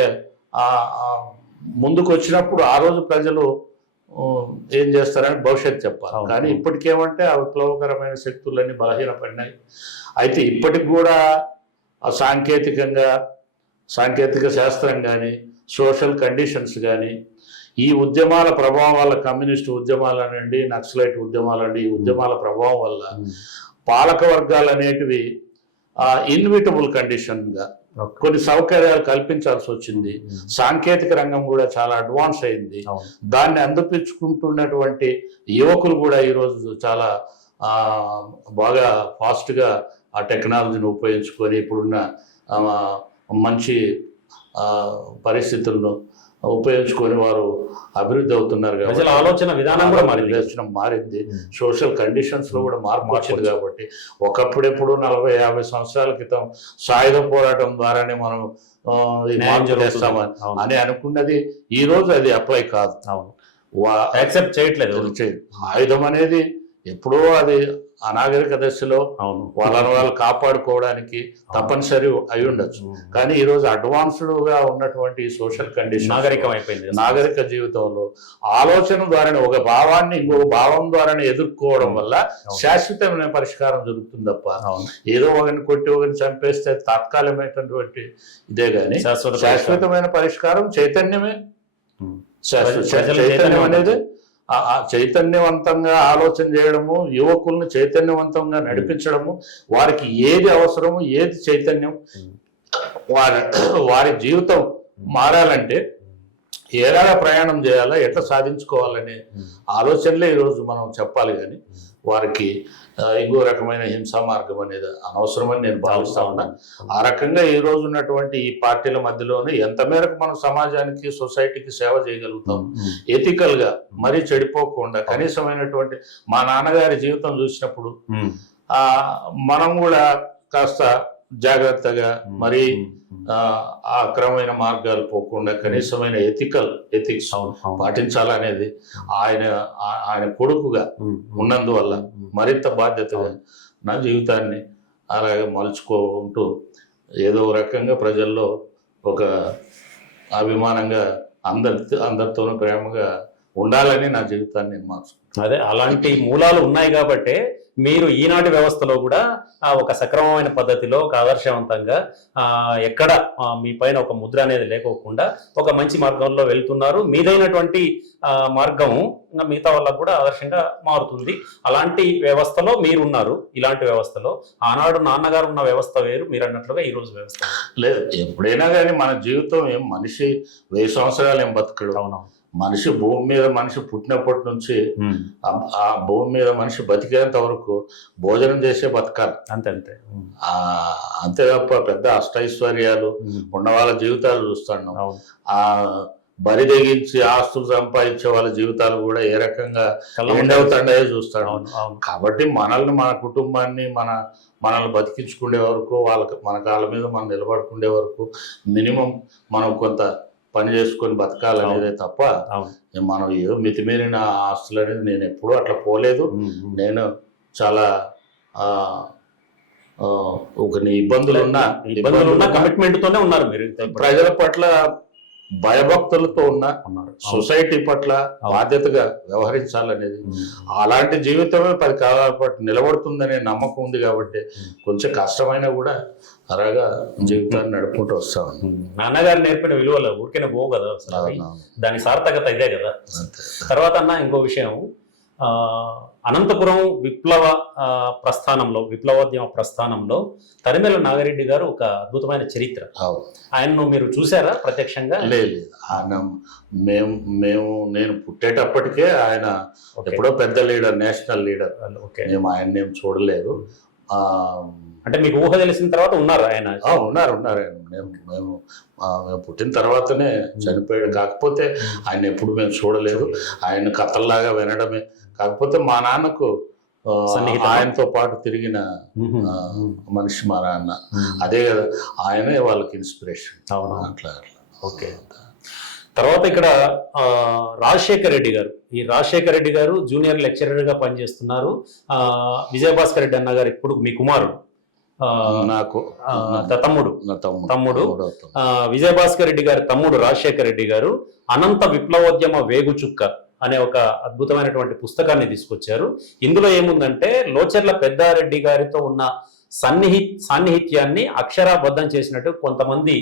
ముందుకు వచ్చినప్పుడు ఆ రోజు ప్రజలు ఏం చేస్తారని భవిష్యత్తు చెప్పాలి. కానీ ఇప్పటికేమంటే ఆ విప్లవకరమైన శక్తులన్నీ బలహీనపడినాయి. అయితే ఇప్పటికి కూడా సాంకేతిక శాస్త్రం కానీ, సోషల్ కండిషన్స్ కానీ, ఈ ఉద్యమాల ప్రభావం వల్ల, కమ్యూనిస్టు ఉద్యమాలనండి, నక్సలైట్ ఉద్యమాలండి, ఈ ఉద్యమాల ప్రభావం వల్ల పాలక వర్గాలు అనేటివి ఇన్విటబుల్ కండిషన్గా కొన్ని సౌకర్యాలు కల్పించాల్సి వచ్చింది. సాంకేతిక రంగం కూడా చాలా అడ్వాన్స్ అయింది. దాన్ని అందిపించుకుంటున్నటువంటి యువకులు కూడా ఈరోజు చాలా బాగా ఫాస్ట్గా ఆ టెక్నాలజీని ఉపయోగించుకొని ఇప్పుడున్న మంచి పరిస్థితులను ఉపయోగించుకొని వారు అభివృద్ధి అవుతున్నారు ప్రజల ఆలోచన విధానం కూడా మారింది. మారింది. సోషల్ కండిషన్స్ లో కూడా మార్పు వచ్చింది. కాబట్టి ఒకప్పుడెప్పుడు 40-50 సంవత్సరాల క్రితం సాయుధ పోరాటం ద్వారానే మనం చేస్తామని అని అనుకున్నది ఈ రోజు అది అప్లై కాదు. యాక్సెప్ట్ చేయట్లేదు. ఆయుధం అనేది ఎప్పుడో అది అనాగరిక దశలో వాళ్ళని వాళ్ళు కాపాడుకోవడానికి తప్పనిసరి అయి ఉండొచ్చు. కానీ ఈ రోజు అడ్వాన్స్డ్ గా ఉన్నటువంటి సోషల్ కండిషన్, నాగరిక జీవితంలో ఆలోచన ద్వారానే ఒక భావాన్ని ఇంకొక భావం ద్వారానే ఎదుర్కోవడం వల్ల శాశ్వతమైన పరిష్కారం జరుగుతుంది తప్ప ఏదో ఒకరిని కొట్టి ఒకరిని చంపేస్తే తాత్కాలికమైనటువంటి ఇదే గాని శాశ్వతమైన పరిష్కారం చైతన్యమే. చైతన్యం అనేది చైతన్యవంతంగా ఆలోచన చేయడము, యువకుల్ని చైతన్యవంతంగా నడిపించడము, వారికి ఏది అవసరము, ఏది చైతన్యం, వారి జీవితం మారాలంటే ఎలా ప్రయాణం చేయాలా, ఎట్లా సాధించుకోవాలనే ఆలోచనలే ఈరోజు మనం చెప్పాలి. కానీ వారికి ఇంకో రకమైన హింసా మార్గం అనేది అనవసరమని నేను భావిస్తా ఉన్నాను. ఆ రకంగా ఈ రోజు ఉన్నటువంటి ఈ పార్టీల మధ్యలోనే ఎంత మేరకు మనం సమాజానికి, సొసైటీకి సేవ చేయగలుగుతాం, ఎథికల్ గా మరీ చెడిపోకుండా కనీసమైనటువంటి మా నాన్నగారి జీవితం చూసినప్పుడు మనం కూడా కాస్త జాగ్రత్తగా మరి అక్రమమైన మార్గాలు పోకుండా కనీసమైన ఎథిక్స్ పాటించాలనేది ఆయన కొడుకుగా ఉన్నందువల్ల మరింత బాధ్యతగా నా జీవితాన్ని అలాగే మలుచుకుంటూ ఏదో రకంగా ప్రజల్లో ఒక అభిమానంగా అందరితోనూ ప్రేమగా ఉండాలని నా జీవితాన్ని నేను మార్చుకున్నాను. అదే అలాంటి మూలాలు ఉన్నాయి కాబట్టే మీరు ఈనాటి వ్యవస్థలో కూడా ఒక సక్రమమైన పద్ధతిలో, ఒక ఆదర్శవంతంగా, ఎక్కడ మీ పైన ఒక ముద్ర అనేది లేకోకుండా ఒక మంచి మార్గంలో వెళ్తున్నారు. మీదైనటువంటి మార్గం మిగతా వాళ్ళకు కూడా ఆదర్శంగా మారుతుంది. అలాంటి వ్యవస్థలో మీరున్నారు. ఇలాంటి వ్యవస్థలో ఆనాడు నాన్నగారు ఉన్న వ్యవస్థ వేరు, మీరు అన్నట్లుగా ఈ రోజు వ్యవస్థ లేదు. ఎప్పుడైనా కానీ మన జీవితం ఏం మనిషి 1000 సంవత్సరాలు ఏం బతకడు. అవును. మనిషి భూమి మీద మనిషి పుట్టినప్పటి నుంచి ఆ భూమి మీద మనిషి బతికేంత వరకు భోజనం చేసే బతకాలి. అంతే అంతే తప్ప పెద్ద అష్టైశ్వర్యాలు ఉన్న వాళ్ళ జీవితాలు చూస్తున్నాం. ఆ బరి తెగించి ఆస్తులు సంపాదించే వాళ్ళ జీవితాలు కూడా ఏ రకంగా ఎండవుతాయో చూస్తాడు. కాబట్టి మనల్ని, మన కుటుంబాన్ని, మనల్ని బతికించుకునే వరకు, మన కాళ్ళ మీద మనం నిలబడుకునే వరకు మినిమం మనం కొంత పని చేసుకొని బతకాలనేదే తప్ప మనం ఏదో మితిమీరిన ఆస్తులు అనేది నేను ఎప్పుడూ అట్లా పోలేదు. నేను చాలా ఇబ్బందులున్నా కమిట్మెంట్ తోనే ఉన్నారు. మీరు ప్రజల పట్ల భయభక్తులతో ఉన్నారు. సొసైటీ పట్ల బాధ్యతగా వ్యవహరించాలనేది, అలాంటి జీవితమే 10 కాలాల పాటు నిలబడుతుందనే నమ్మకం ఉంది. కాబట్టి కొంచెం కష్టమైనా కూడా అలాగా జీవితాన్ని నడుపుకుంటూ వస్తాను. నాన్నగారు నేర్పిన విలువలు ఊరికే పోవు కదా, దాని సార్థకత ఇదే కదా. తర్వాత అన్న ఇంకో విషయం, అనంతపురం విప్లవోద్యమ ప్రస్థానంలో తరిమెల నాగిరెడ్డి గారు ఒక అద్భుతమైన చరిత్ర. ఆయన్ను మీరు చూసారా ప్రత్యక్షంగా? లేదు. నేను పుట్టేటప్పటికే ఆయన ఎప్పుడో పెద్ద లీడర్, నేషనల్ లీడర్. మేము ఆయన్ని చూడలేదు. అంటే మీకు ఊహ తెలిసిన తర్వాత ఉన్నారు ఆయన? ఉన్నారు. మేము పుట్టిన తర్వాతనే చనిపోయాడు. కాకపోతే ఆయన ఎప్పుడు మేము చూడలేదు. ఆయన కథల్లాగా వినడమే. కాకపోతే మా నాన్నకు ఆయనతో పాటు తిరిగిన మనిషి మా నాన్న. అదే కదా, ఆయనే వాళ్ళకి ఇన్స్పిరేషన్. అట్లా. ఓకే. తర్వాత ఇక్కడ రాజశేఖర్ రెడ్డి గారు, ఈ రాజశేఖర్ రెడ్డి గారు జూనియర్ లెక్చరర్ గా పనిచేస్తున్నారు. విజయభాస్కర్ రెడ్డి అన్న గారు ఇప్పుడు మీ కుమారుడు, నాకు తమ్ముడు విజయభాస్కర్ రెడ్డి గారి తమ్ముడు రాజశేఖర్ రెడ్డి గారు అనంత విప్లవోద్యమ వేగుచుక్క అనే ఒక అద్భుతమైనటువంటి పుస్తకాన్ని తీసుకొచ్చారు. ఇందులో ఏముందంటే లోచర్ల పెద్దారెడ్డి గారితో ఉన్న సాన్నిహిత్యాన్ని అక్షరాబద్ధం చేసినట్టు కొంతమంది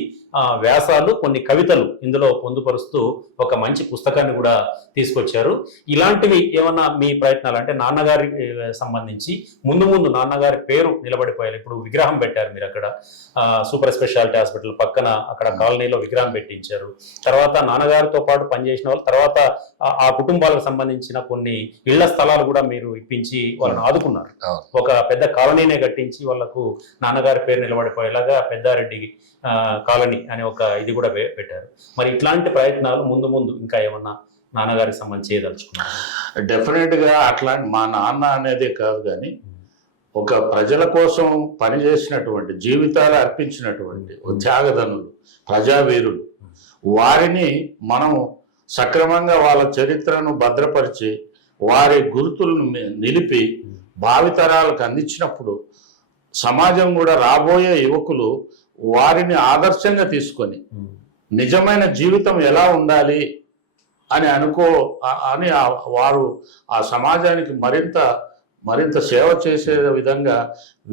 వ్యాసాలు, కొన్ని కవితలు ఇందులో పొందుపరుస్తూ ఒక మంచి పుస్తకాన్ని కూడా తీసుకొచ్చారు. ఇలాంటివి ఏమన్నా మీ ప్రయత్నాలు, అంటే నాన్నగారి సంబంధించి ముందు నాన్నగారి పేరు నిలబడిపోయాలి. ఇప్పుడు విగ్రహం పెట్టారు మీరు అక్కడ సూపర్ స్పెషాలిటీ హాస్పిటల్ పక్కన, అక్కడ కాలనీలో విగ్రహం పెట్టించారు. తర్వాత నాన్నగారితో పాటు పనిచేసిన వాళ్ళు, తర్వాత ఆ కుటుంబాలకు సంబంధించిన కొన్ని ఇళ్ల స్థలాలు కూడా మీరు ఇప్పించి వాళ్ళని ఆదుకున్నారు. ఒక పెద్ద కాలనీనే కట్టించి వాళ్ళకి వాళ్ళకు నాన్నగారి పేరు నిలబడిపోయేలాగా పెద్దారెడ్డి కాలనీ అనే ఒక ఇది కూడా పెట్టారు. మరి ఇట్లాంటి ప్రయత్నాలు ముందు ముందు ఇంకా ఏమన్నా నాన్నగారికి సంబంధించి చేయదలుచుకున్నారు? డెఫినెట్గా అట్లాంటి మా నాన్న అనేదే కాదు, కానీ ఒక ప్రజల కోసం పనిచేసినటువంటి, జీవితాలు అర్పించినటువంటి త్యాగధనులు, ప్రజావీరులు, వారిని మనం సక్రమంగా వాళ్ళ చరిత్రను భద్రపరిచి వారి గుర్తులను నిలిపి భావితరాలకు అందించినప్పుడు సమాజం కూడా, రాబోయే యువకులు వారిని ఆదర్శంగా తీసుకొని నిజమైన జీవితం ఎలా ఉండాలి అని వారు ఆ సమాజానికి మరింత సేవ చేసే విధంగా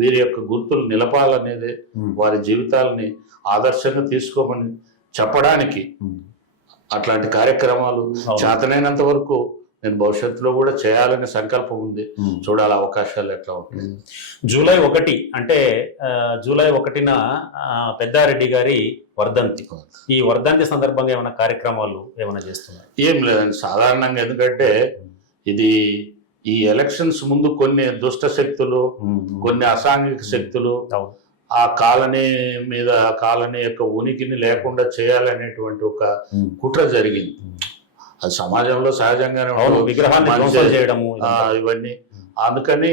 వీరి యొక్క గుర్తులు నిలపాలనేది, వారి జీవితాలని ఆదర్శంగా తీసుకోమని చెప్పడానికి అట్లాంటి కార్యక్రమాలు చేతనైనంత వరకు నేను భవిష్యత్తులో కూడా చేయాలనే సంకల్పం ఉంది. చూడాలి అవకాశాలు ఎట్లా ఉంటాయి. జూలై 1 అంటే జూలై 1న పెద్దారెడ్డి గారి వర్ధంతి. ఈ వర్ధంతి సందర్భంగా ఏమైనా కార్యక్రమాలు ఏమైనా చేస్తున్నారు? ఏం లేదండి, సాధారణంగా. ఎందుకంటే ఇది ఈ ఎలక్షన్స్ ముందు కొన్ని దుష్ట శక్తులు, కొన్ని అసాంఘిక శక్తులు ఆ కాలనీ యొక్క ఉనికిని లేకుండా చేయాలనేటువంటి ఒక కుట్ర జరిగింది. అది సమాజంలో సహజంగానే విగ్రహాన్ని చేయడము ఇవన్నీ. అందుకని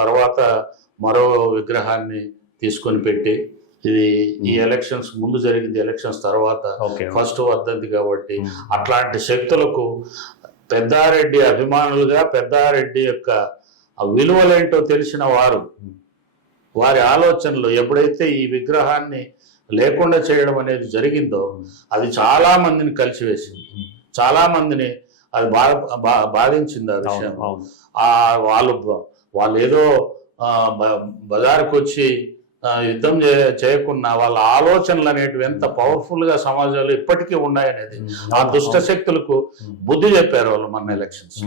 తర్వాత మరో విగ్రహాన్ని తీసుకొని పెట్టి, ఇది ఈ ఎలక్షన్స్ ముందు జరిగింది, ఎలక్షన్స్ తర్వాత ఫస్ట్ వర్ధంతి కాబట్టి అట్లాంటి శక్తులకు పెద్దారెడ్డి అభిమానులుగా, పెద్దారెడ్డి యొక్క విలువలేంటో తెలిసిన వారి ఆలోచనలు ఎప్పుడైతే ఈ విగ్రహాన్ని లేకుండా చేయడం అనేది జరిగిందో అది చాలా మందిని కలిసివేసింది, చాలా మందిని అది బాధించింది. ఆ విషయం వాళ్ళు ఏదో బజారుకు వచ్చి యుద్ధం చేయకుండా వాళ్ళ ఆలోచనలు అనేటివి ఎంత పవర్ఫుల్ గా సమాజంలో ఇప్పటికీ ఉన్నాయనేది ఆ దుష్ట శక్తులకు బుద్ధి చెప్పారు వాళ్ళు మన ఎలక్షన్స్.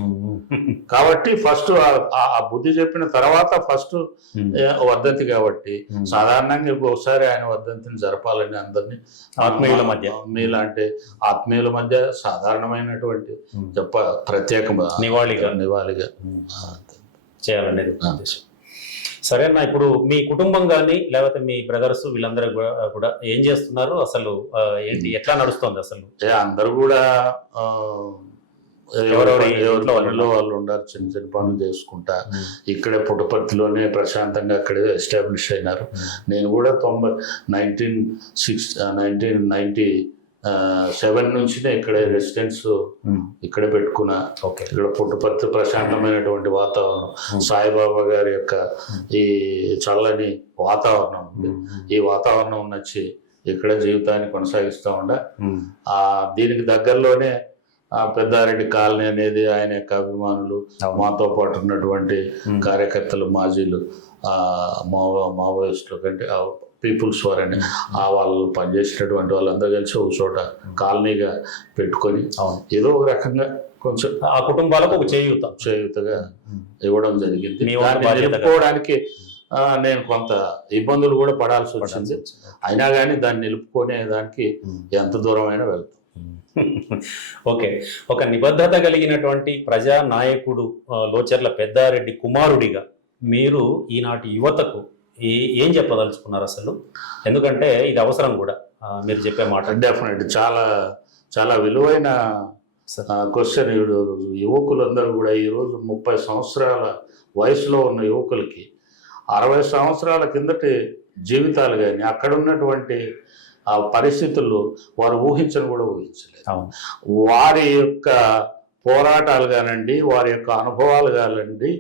కాబట్టి ఫస్ట్ ఆ బుద్ధి చెప్పిన తర్వాత ఫస్ట్ వర్ధంతి కాబట్టి సాధారణంగా ఒకసారి ఆయన వర్ధంతిని జరపాలని అందరినీ ఆత్మీయుల మధ్య, మీలాంటి ఆత్మీయుల మధ్య సాధారణమైనటువంటి ప్రత్యేక నివాళిగా చేయాలనేది ఉద్దేశం. సరే అన్న, ఇప్పుడు మీ కుటుంబం కానీ లేకపోతే మీ బ్రదర్స్ వీళ్ళందరూ కూడా ఏం చేస్తున్నారు అసలు? ఏంటి, ఎట్లా నడుస్తుంది అసలు? అందరూ కూడా పనిలో వాళ్ళు ఉన్నారు, చిన్న చిన్న పనులు చేసుకుంటా ఇక్కడే పుట్టపర్తిలోనే ప్రశాంతంగా అక్కడే ఎస్టాబ్లిష్ అయినారు. నేను కూడా 1997 నుంచినే ఇక్కడే రెసిడెన్స్ ఇక్కడే పెట్టుకున్నా. ఇక్కడ పుట్టపర్తి ప్రశాంతమైనటువంటి వాతావరణం, సాయిబాబా గారి యొక్క ఈ చల్లని వాతావరణం, ఈ వాతావరణం నచ్చి ఇక్కడ జీవితాన్ని కొనసాగిస్తూ ఉండ. దీనికి దగ్గరలోనే పెద్దారెడ్డి కాలనీ అనేది ఆయన యొక్క అభిమానులు, మాతో పాటు ఉన్నటువంటి కార్యకర్తలు, మాజీలు, మావోయిస్టులు కంటే పీపుల్స్ వార్ అని వాళ్ళు పనిచేసినటువంటి వాళ్ళందరూ కలిసి ఒక చోట కాలనీగా పెట్టుకొని ఏదో ఒక రకంగా కొంచెం ఆ కుటుంబాలకు ఒక చేయూతగా ఇవ్వడం జరిగింది. నిలుపుకోవడానికి నేను కొంత ఇబ్బందులు కూడా పడాల్సి వచ్చింది. అయినా కానీ దాన్ని నిలుపుకునే దానికి ఎంత దూరమైనా వెళ్తాం. ఓకే, ఒక నిబద్ధత కలిగినటువంటి ప్రజా నాయకుడు లోచర్ల పెద్దారెడ్డి కుమారుడిగా మీరు ఈనాటి యువతకు ఏం చెప్పదలుచుకున్నారు అసలు? ఎందుకంటే ఇది అవసరం కూడా మీరు చెప్పే మాట. డెఫినెట్ చాలా చాలా విలువైన క్వశ్చన్. యువకులందరూ కూడా ఈరోజు 30 సంవత్సరాల వయసులో ఉన్న యువకులకి 60 సంవత్సరాల కిందటి జీవితాలు కానీ అక్కడ ఉన్నటువంటి ఆ పరిస్థితులు వారు ఊహించని కూడా ఊహించలేదు. వారి యొక్క పోరాటాలు కానండి, వారి యొక్క అనుభవాలు కానండి,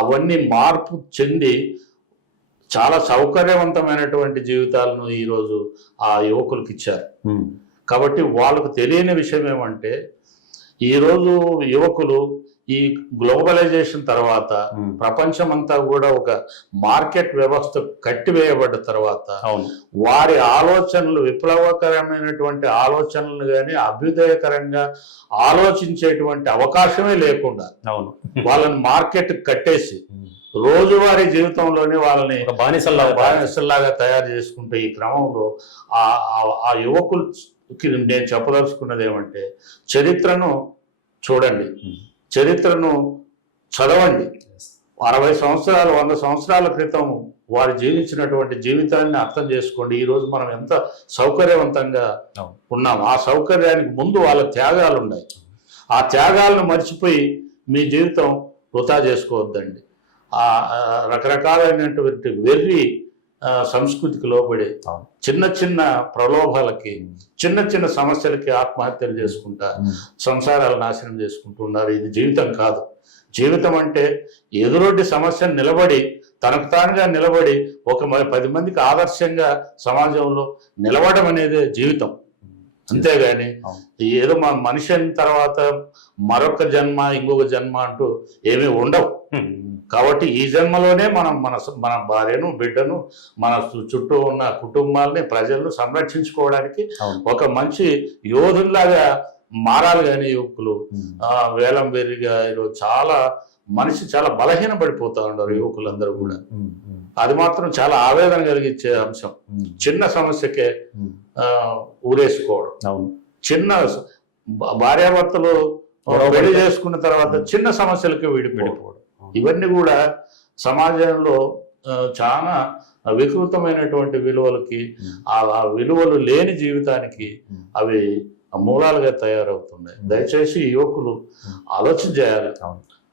అవన్నీ మార్పు చెంది చాలా సౌకర్యవంతమైనటువంటి జీవితాలను ఈరోజు ఆ యువకులకు ఇచ్చారు. కాబట్టి వాళ్ళకు తెలియని విషయం ఏమంటే, ఈరోజు యువకులు ఈ గ్లోబలైజేషన్ తర్వాత ప్రపంచమంతా కూడా ఒక మార్కెట్ వ్యవస్థ కట్టివేయబడ్డ తర్వాత వారి ఆలోచనలు, విప్లవకరమైనటువంటి ఆలోచనలు కానీ అభ్యుదయకరంగా ఆలోచించేటువంటి అవకాశమే లేకుండా వాళ్ళని మార్కెట్ కట్టేసి రోజువారీ జీవితంలోనే వాళ్ళని బానిసల్లాగా తయారు చేసుకుంటే ఈ క్రమంలో ఆ యువకులకి నేను చెప్పదలుచుకున్నది ఏమంటే, చరిత్రను చూడండి, చరిత్రను చదవండి, 60 సంవత్సరాలు 100 సంవత్సరాల క్రితం వారు జీవించినటువంటి జీవితాన్ని అర్థం చేసుకోండి. ఈ రోజు మనం ఎంత సౌకర్యవంతంగా ఉన్నాం. ఆ సౌకర్యానికి ముందు వాళ్ళ త్యాగాలు ఉన్నాయి. ఆ త్యాగాలను మర్చిపోయి మీ జీవితం వృధా చేసుకోవద్దండి. ఆ రకరకాలైనటువంటి వెర్రి సంస్కృతికి లోబడి చిన్న చిన్న ప్రలోభాలకి, చిన్న చిన్న సమస్యలకి ఆత్మహత్యలు చేసుకుంటా సంసారాలు నాశనం చేసుకుంటూ ఉన్నారు. ఇది జీవితం కాదు. జీవితం అంటే ఎదురొడ్డి సమస్యను నిలబడి, తనకు తానుగా నిలబడి 10 మందికి ఆదర్శంగా సమాజంలో నిలబడడం అనేది జీవితం. అంతేగాని ఏదో మా మనిషి అయిన తర్వాత మరొక జన్మ, ఇంకొక జన్మ అంటూ ఏమీ ఉండవు. కాబట్టి ఈ జన్మలోనే మనం మన భార్యను, బిడ్డను, మన చుట్టూ ఉన్న కుటుంబాలని, ప్రజలను సంరక్షించుకోవడానికి ఒక మంచి యోధుల్లాగా మారాలి. కానీ యువకులు వేలం వెర్రిగా ఈరోజు మనిషి చాలా బలహీన పడిపోతా ఉన్నారు యువకులందరూ కూడా. అది మాత్రం చాలా ఆవేదన కలిగించే అంశం. చిన్న సమస్యకే ఊరేసుకోవడం, చిన్న భార్యాభర్తలు పెళ్లి చేసుకున్న తర్వాత చిన్న సమస్యలకే విడిపోవడం, ఇవన్నీ కూడా సమాజంలో చాలా వికృతమైనటువంటి విలువలకి, ఆ విలువలు లేని జీవితానికి అవి మూలాలుగా తయారవుతున్నాయి. దయచేసి యువకులు ఆలోచన చేయాలి.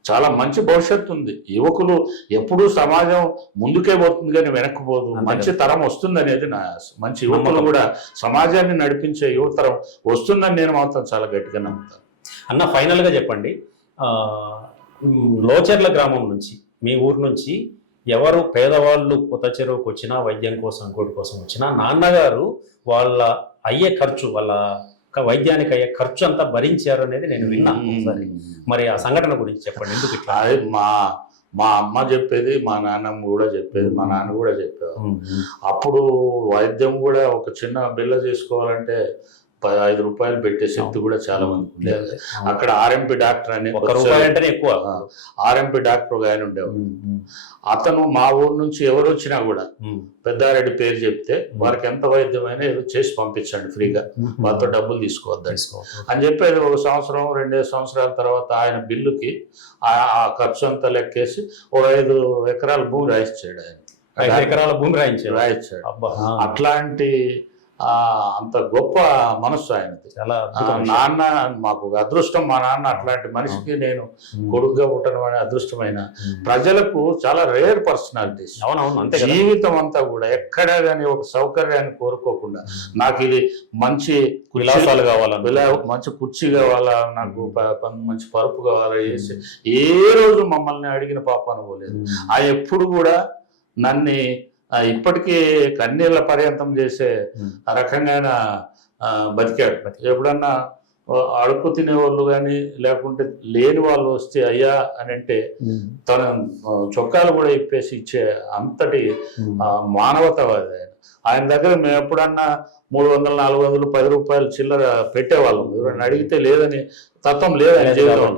చాలా మంచి భవిష్యత్తు ఉంది. యువకులు ఎప్పుడూ సమాజం ముందుకే పోతుంది కానీ వెనక్కి పోదు. మంచి తరం వస్తుంది అనేది నా ఆశ. మంచి యువకులు కూడా సమాజాన్ని నడిపించే యువతరం వస్తుందని నేను మాత్రం చాలా గట్టిగా నమ్ముతాను. అన్న, ఫైనల్ గా చెప్పండి, లోచర్ల గ్రామం నుంచి, మీ ఊరు నుంచి ఎవరు పేదవాళ్ళు కొత్త చెరువుకు వచ్చినా, వైద్యం కోసం, ఇంకోటి కోసం వచ్చినా, నాన్నగారు వాళ్ళ అయ్యే ఖర్చు, వాళ్ళ వైద్యానికి అయ్యే ఖర్చు అంతా భరించారు అనేది నేను విన్నాను ఒకసారి. మరి ఆ సంఘటన గురించి చెప్పండి. ఎందుకు ఇట్లా? అది మా అమ్మ చెప్పేది, మా నాన్నమ్మ కూడా చెప్పేది, మా నాన్న కూడా చెప్పేవారు. అప్పుడు వైద్యం కూడా ఒక చిన్న బిల్ల చేసుకోవాలంటే 5 రూపాయలు పెట్టే శక్తి కూడా చాలా మందికి ఉండేది. అక్కడ ఆర్ఎంపీ డాక్టర్ అని, ఎక్కువ ఆర్ఎంపీ డాక్టర్ ఒక ఆయన ఉండేవాడు. అతను మా ఊరు నుంచి ఎవరు వచ్చినా కూడా పెద్దారెడ్డి పేరు చెప్తే వారికి ఎంత వైద్యమైనా ఏదో చేసి పంపించండి ఫ్రీగా, వాళ్ళతో డబ్బులు తీసుకోవద్దని అని చెప్పేది. 1 సంవత్సరం 2 సంవత్సరాల తర్వాత ఆయన బిల్లుకి ఆ ఖర్చు అంతా లెక్కేసి 5 ఎకరాల భూమి రాయించాడు. ఆయన 5 ఎకరాల భూమి రాయించాడు. అట్లాంటి అంత గొప్ప మనస్సు ఆయనది. నాన్న మాకు అదృష్టం. మా నాన్న అట్లాంటి మనిషికి నేను కొడుకుగా పుట్టడం అనే అదృష్టమైన. ప్రజలకు చాలా రేర్ పర్సనాలిటీస్. జీవితం అంతా కూడా ఎక్కడా కానీ ఒక సౌకర్యాన్ని కోరుకోకుండా, నాకు ఇది మంచి విలాసాలు కావాలా, మంచి కుర్చీ కావాలా, నాకు మంచి పరుపు కావాలా చేసి ఏ రోజు మమ్మల్ని అడిగిన పాపాను పోలేదు. ఆ ఎప్పుడు కూడా నన్ను ఇప్పటికీ కన్నీళ్ళ పర్యంతం చేసే రకంగా బతికాడు. ఎప్పుడన్నా అడుక్కు తినేవాళ్ళు కానీ లేకుంటే లేని వాళ్ళు వస్తే అయ్యా అని అంటే తన చొక్కాలు కూడా ఇప్పేసి ఇచ్చే అంతటి మానవతావాది ఆయన దగ్గర. మేము ఎప్పుడన్నా 300, 400, 10 రూపాయలు చిల్లర పెట్టేవాళ్ళం. ఎవరైనా అడిగితే లేదని తత్వం లేదని జీవితం.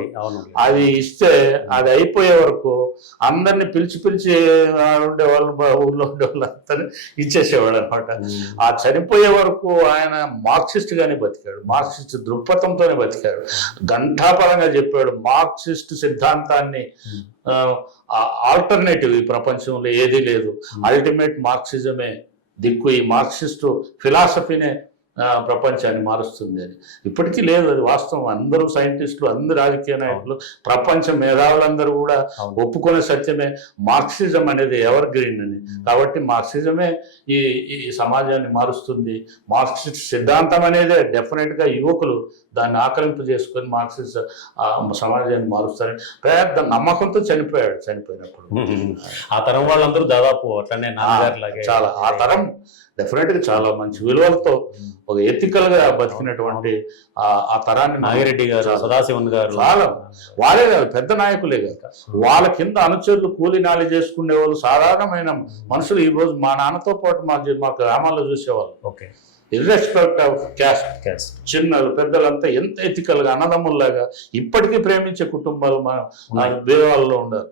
అది ఇస్తే అది అయిపోయే వరకు అందరిని పిలిచి ఉండేవాళ్ళు, ఊర్లో ఉండేవాళ్ళు అంతా ఇచ్చేసేవాడు అనమాట. ఆ చనిపోయే వరకు ఆయన మార్క్సిస్ట్ గానే బతికాడు, మార్క్సిస్ట్ దృక్పథంతోనే బతికాడు. ఘంటాపరంగా చెప్పాడు మార్క్సిస్ట్ సిద్ధాంతాన్ని. ఆల్టర్నేటివ్ ఈ ప్రపంచంలో ఏదీ లేదు, అల్టిమేట్ మార్క్సిజమే దిక్కు, ఈ మార్క్సిస్టు ఫిలాసఫీనే ప్రపంచాన్ని మారుస్తుంది అని. ఇప్పటికీ లేదు, అది వాస్తవం. అందరూ సైంటిస్టులు, అందరు రాజకీయ నాయకులు, ప్రపంచ మేధావులందరూ కూడా ఒప్పుకునే సత్యమే మార్క్సిజం అనేది ఎవర్ గ్రీన్ అని. కాబట్టి మార్క్సిజమే ఈ సమాజాన్ని మారుస్తుంది. మార్క్సిస్ట్ సిద్ధాంతం అనేది డెఫినెట్గా యువకులు దాన్ని ఆకలింపు చేసుకొని మార్క్సిస్ట్ సమాజాన్ని మారుస్తారని పెద్ద నమ్మకంతో చనిపోయినప్పుడు ఆ తరం వాళ్ళందరూ దాదాపు అట్లనే చాలా, ఆ తరం డెఫినెట్ గా చాలా మంచి విలువలతో ఒక ఎథికల్ గా బతికినటువంటి ఆ తరాన్ని నాగిరెడ్డి గారు, సదాశివన్ గారు, చాలా వాళ్ళే కాదు, పెద్ద నాయకులే కాదు, వాళ్ళ కింద అనుచరులు కూలి నాలి చేసుకునే వాళ్ళు సాధారణమైన మనుషులు. ఈ రోజు మా నాన్నతో పాటు మా గ్రామాల్లో చూసేవాళ్ళు. ఓకే, ఇర్రెస్పెక్ట్ ఆఫ్ క్యాస్ట్, చిన్నలు పెద్దలంతా ఎంత ఎథికల్ గా అన్నదమ్ముల్లాగా ఇప్పటికీ ప్రేమించే కుటుంబాలు మన బీదవాళ్ళలో ఉండాలి.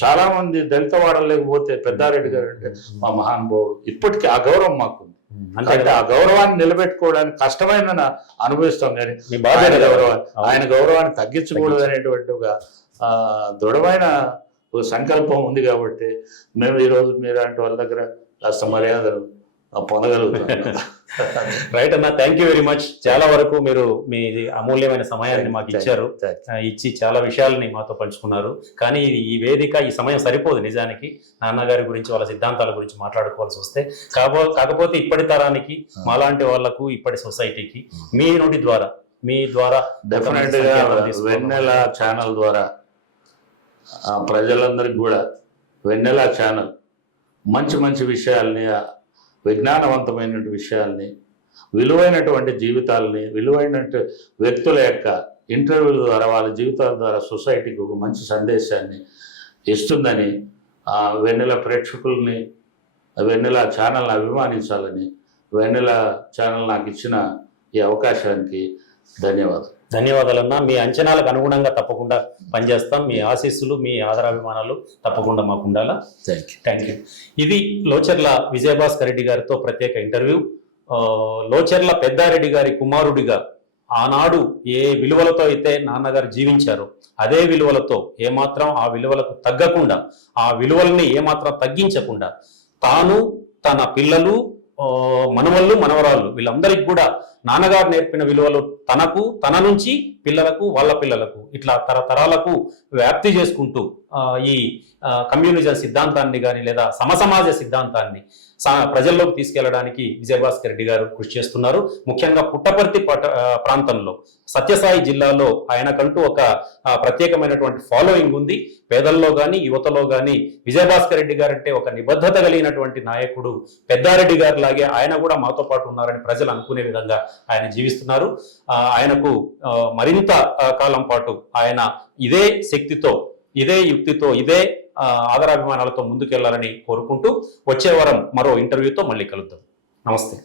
చాలా మంది దళిత వాడలేకపోతే పెద్దారెడ్డి గారు అంటే మా మహానుభావుడు. ఇప్పటికీ ఆ గౌరవం మాకుంది. అంటే ఆ గౌరవాన్ని నిలబెట్టుకోవడానికి కష్టమైన అనుభవిస్తాం కానీ ఆయన గౌరవాన్ని తగ్గించకూడదు అనేటువంటి ఒక దృఢమైన ఒక సంకల్పం ఉంది కాబట్టి మేము ఈరోజు మీలాంటి వాళ్ళ దగ్గర కాస్త మర్యాదలు పొందగలుగుతాం. రైట్ అన్న, థ్యాంక్ యూ వెరీ మచ్. చాలా వరకు మీరు మీ అమూల్యమైన సమయాన్ని మాకు ఇచ్చారు, ఇచ్చి చాలా విషయాలని మాతో పంచుకున్నారు. కానీ ఈ వేదిక, ఈ సమయం సరిపోదు నిజానికి నాన్నగారి గురించి, వాళ్ళ సిద్ధాంతాల గురించి మాట్లాడుకోవాల్సి వస్తే. కాకపోతే ఇప్పటి తరానికి, మాలాంటి వాళ్లకు, ఇప్పటి సొసైటీకి మీ నుండి ద్వారా, మీ ద్వారా డెఫినెట్ గా వెన్నెల ఛానల్ ద్వారా ప్రజలందరికీ కూడా వెన్నెల ఛానల్ మంచి మంచి విషయాల్ని, విజ్ఞానవంతమైన విషయాల్ని, విలువైనటువంటి జీవితాలని, విలువైన వ్యక్తుల యొక్క ఇంటర్వ్యూల ద్వారా, వాళ్ళ జీవితాల ద్వారా సొసైటీకి ఒక మంచి సందేశాన్ని ఇస్తుందని, వెన్నెల ప్రేక్షకుల్ని, వెన్నెల ఛానల్ని అభిమానించాలని, వెన్నెల ఛానల్ నాకు ఇచ్చిన ఈ అవకాశానికి ధన్యవాదాలు. ధన్యవాదాలన్నా. మీ అంచనాలకు అనుగుణంగా తప్పకుండా పనిచేస్తాం. మీ ఆశీస్సులు, మీ ఆదరాభిమానాలు తప్పకుండా మాకు ఉండాలా. Thank you. ఇది లోచర్ల విజయభాస్కర్ రెడ్డి గారితో ప్రత్యేక ఇంటర్వ్యూ. లోచర్ల పెద్దారెడ్డి గారి కుమారుడిగా ఆనాడు ఏ విలువలతో అయితే నాన్నగారు జీవించారో అదే విలువలతో, ఏమాత్రం ఆ విలువలకు తగ్గకుండా, ఆ విలువల్ని ఏమాత్రం తగ్గించకుండా, తాను, తన పిల్లలు, మనవళ్ళు, మనవరాళ్ళు, వీళ్ళందరికీ కూడా నాన్నగారు నేర్పిన విలువలు తనకు, తన నుంచి పిల్లలకు, వాళ్ళ పిల్లలకు, ఇట్లా తరతరాలకు వ్యాప్తి చేసుకుంటూ ఈ కమ్యూనిజం సిద్ధాంతాన్ని కానీ లేదా సమసమాజ సిద్ధాంతాన్ని ప్రజల్లోకి తీసుకెళ్లడానికి విజయభాస్కర్ రెడ్డి గారు కృషి చేస్తున్నారు. ముఖ్యంగా పుట్టపర్తి ప్రాంతంలో, సత్యసాయి జిల్లాలో ఆయనకంటూ ఒక ప్రత్యేకమైనటువంటి ఫాలోయింగ్ ఉంది. పేదల్లో కానీ, యువతలో కానీ విజయభాస్కర్ రెడ్డి గారు అంటే ఒక నిబద్ధత కలిగినటువంటి నాయకుడు. పెద్దారెడ్డి గారు లాగే ఆయన కూడా మాతో పాటు ఉన్నారని ప్రజలు అనుకునే విధంగా ఆయన జీవిస్తున్నారు. ఆయనకు మరింత కాలం పాటు ఆయన ఇదే శక్తితో, ఇదే యుక్తితో, ఇదే ఆదరాభిమానాలతో ముందుకెళ్లాలని కోరుకుంటూ వచ్చే వారం మరో ఇంటర్వ్యూతో మళ్ళీ కలుద్దాం. నమస్తే.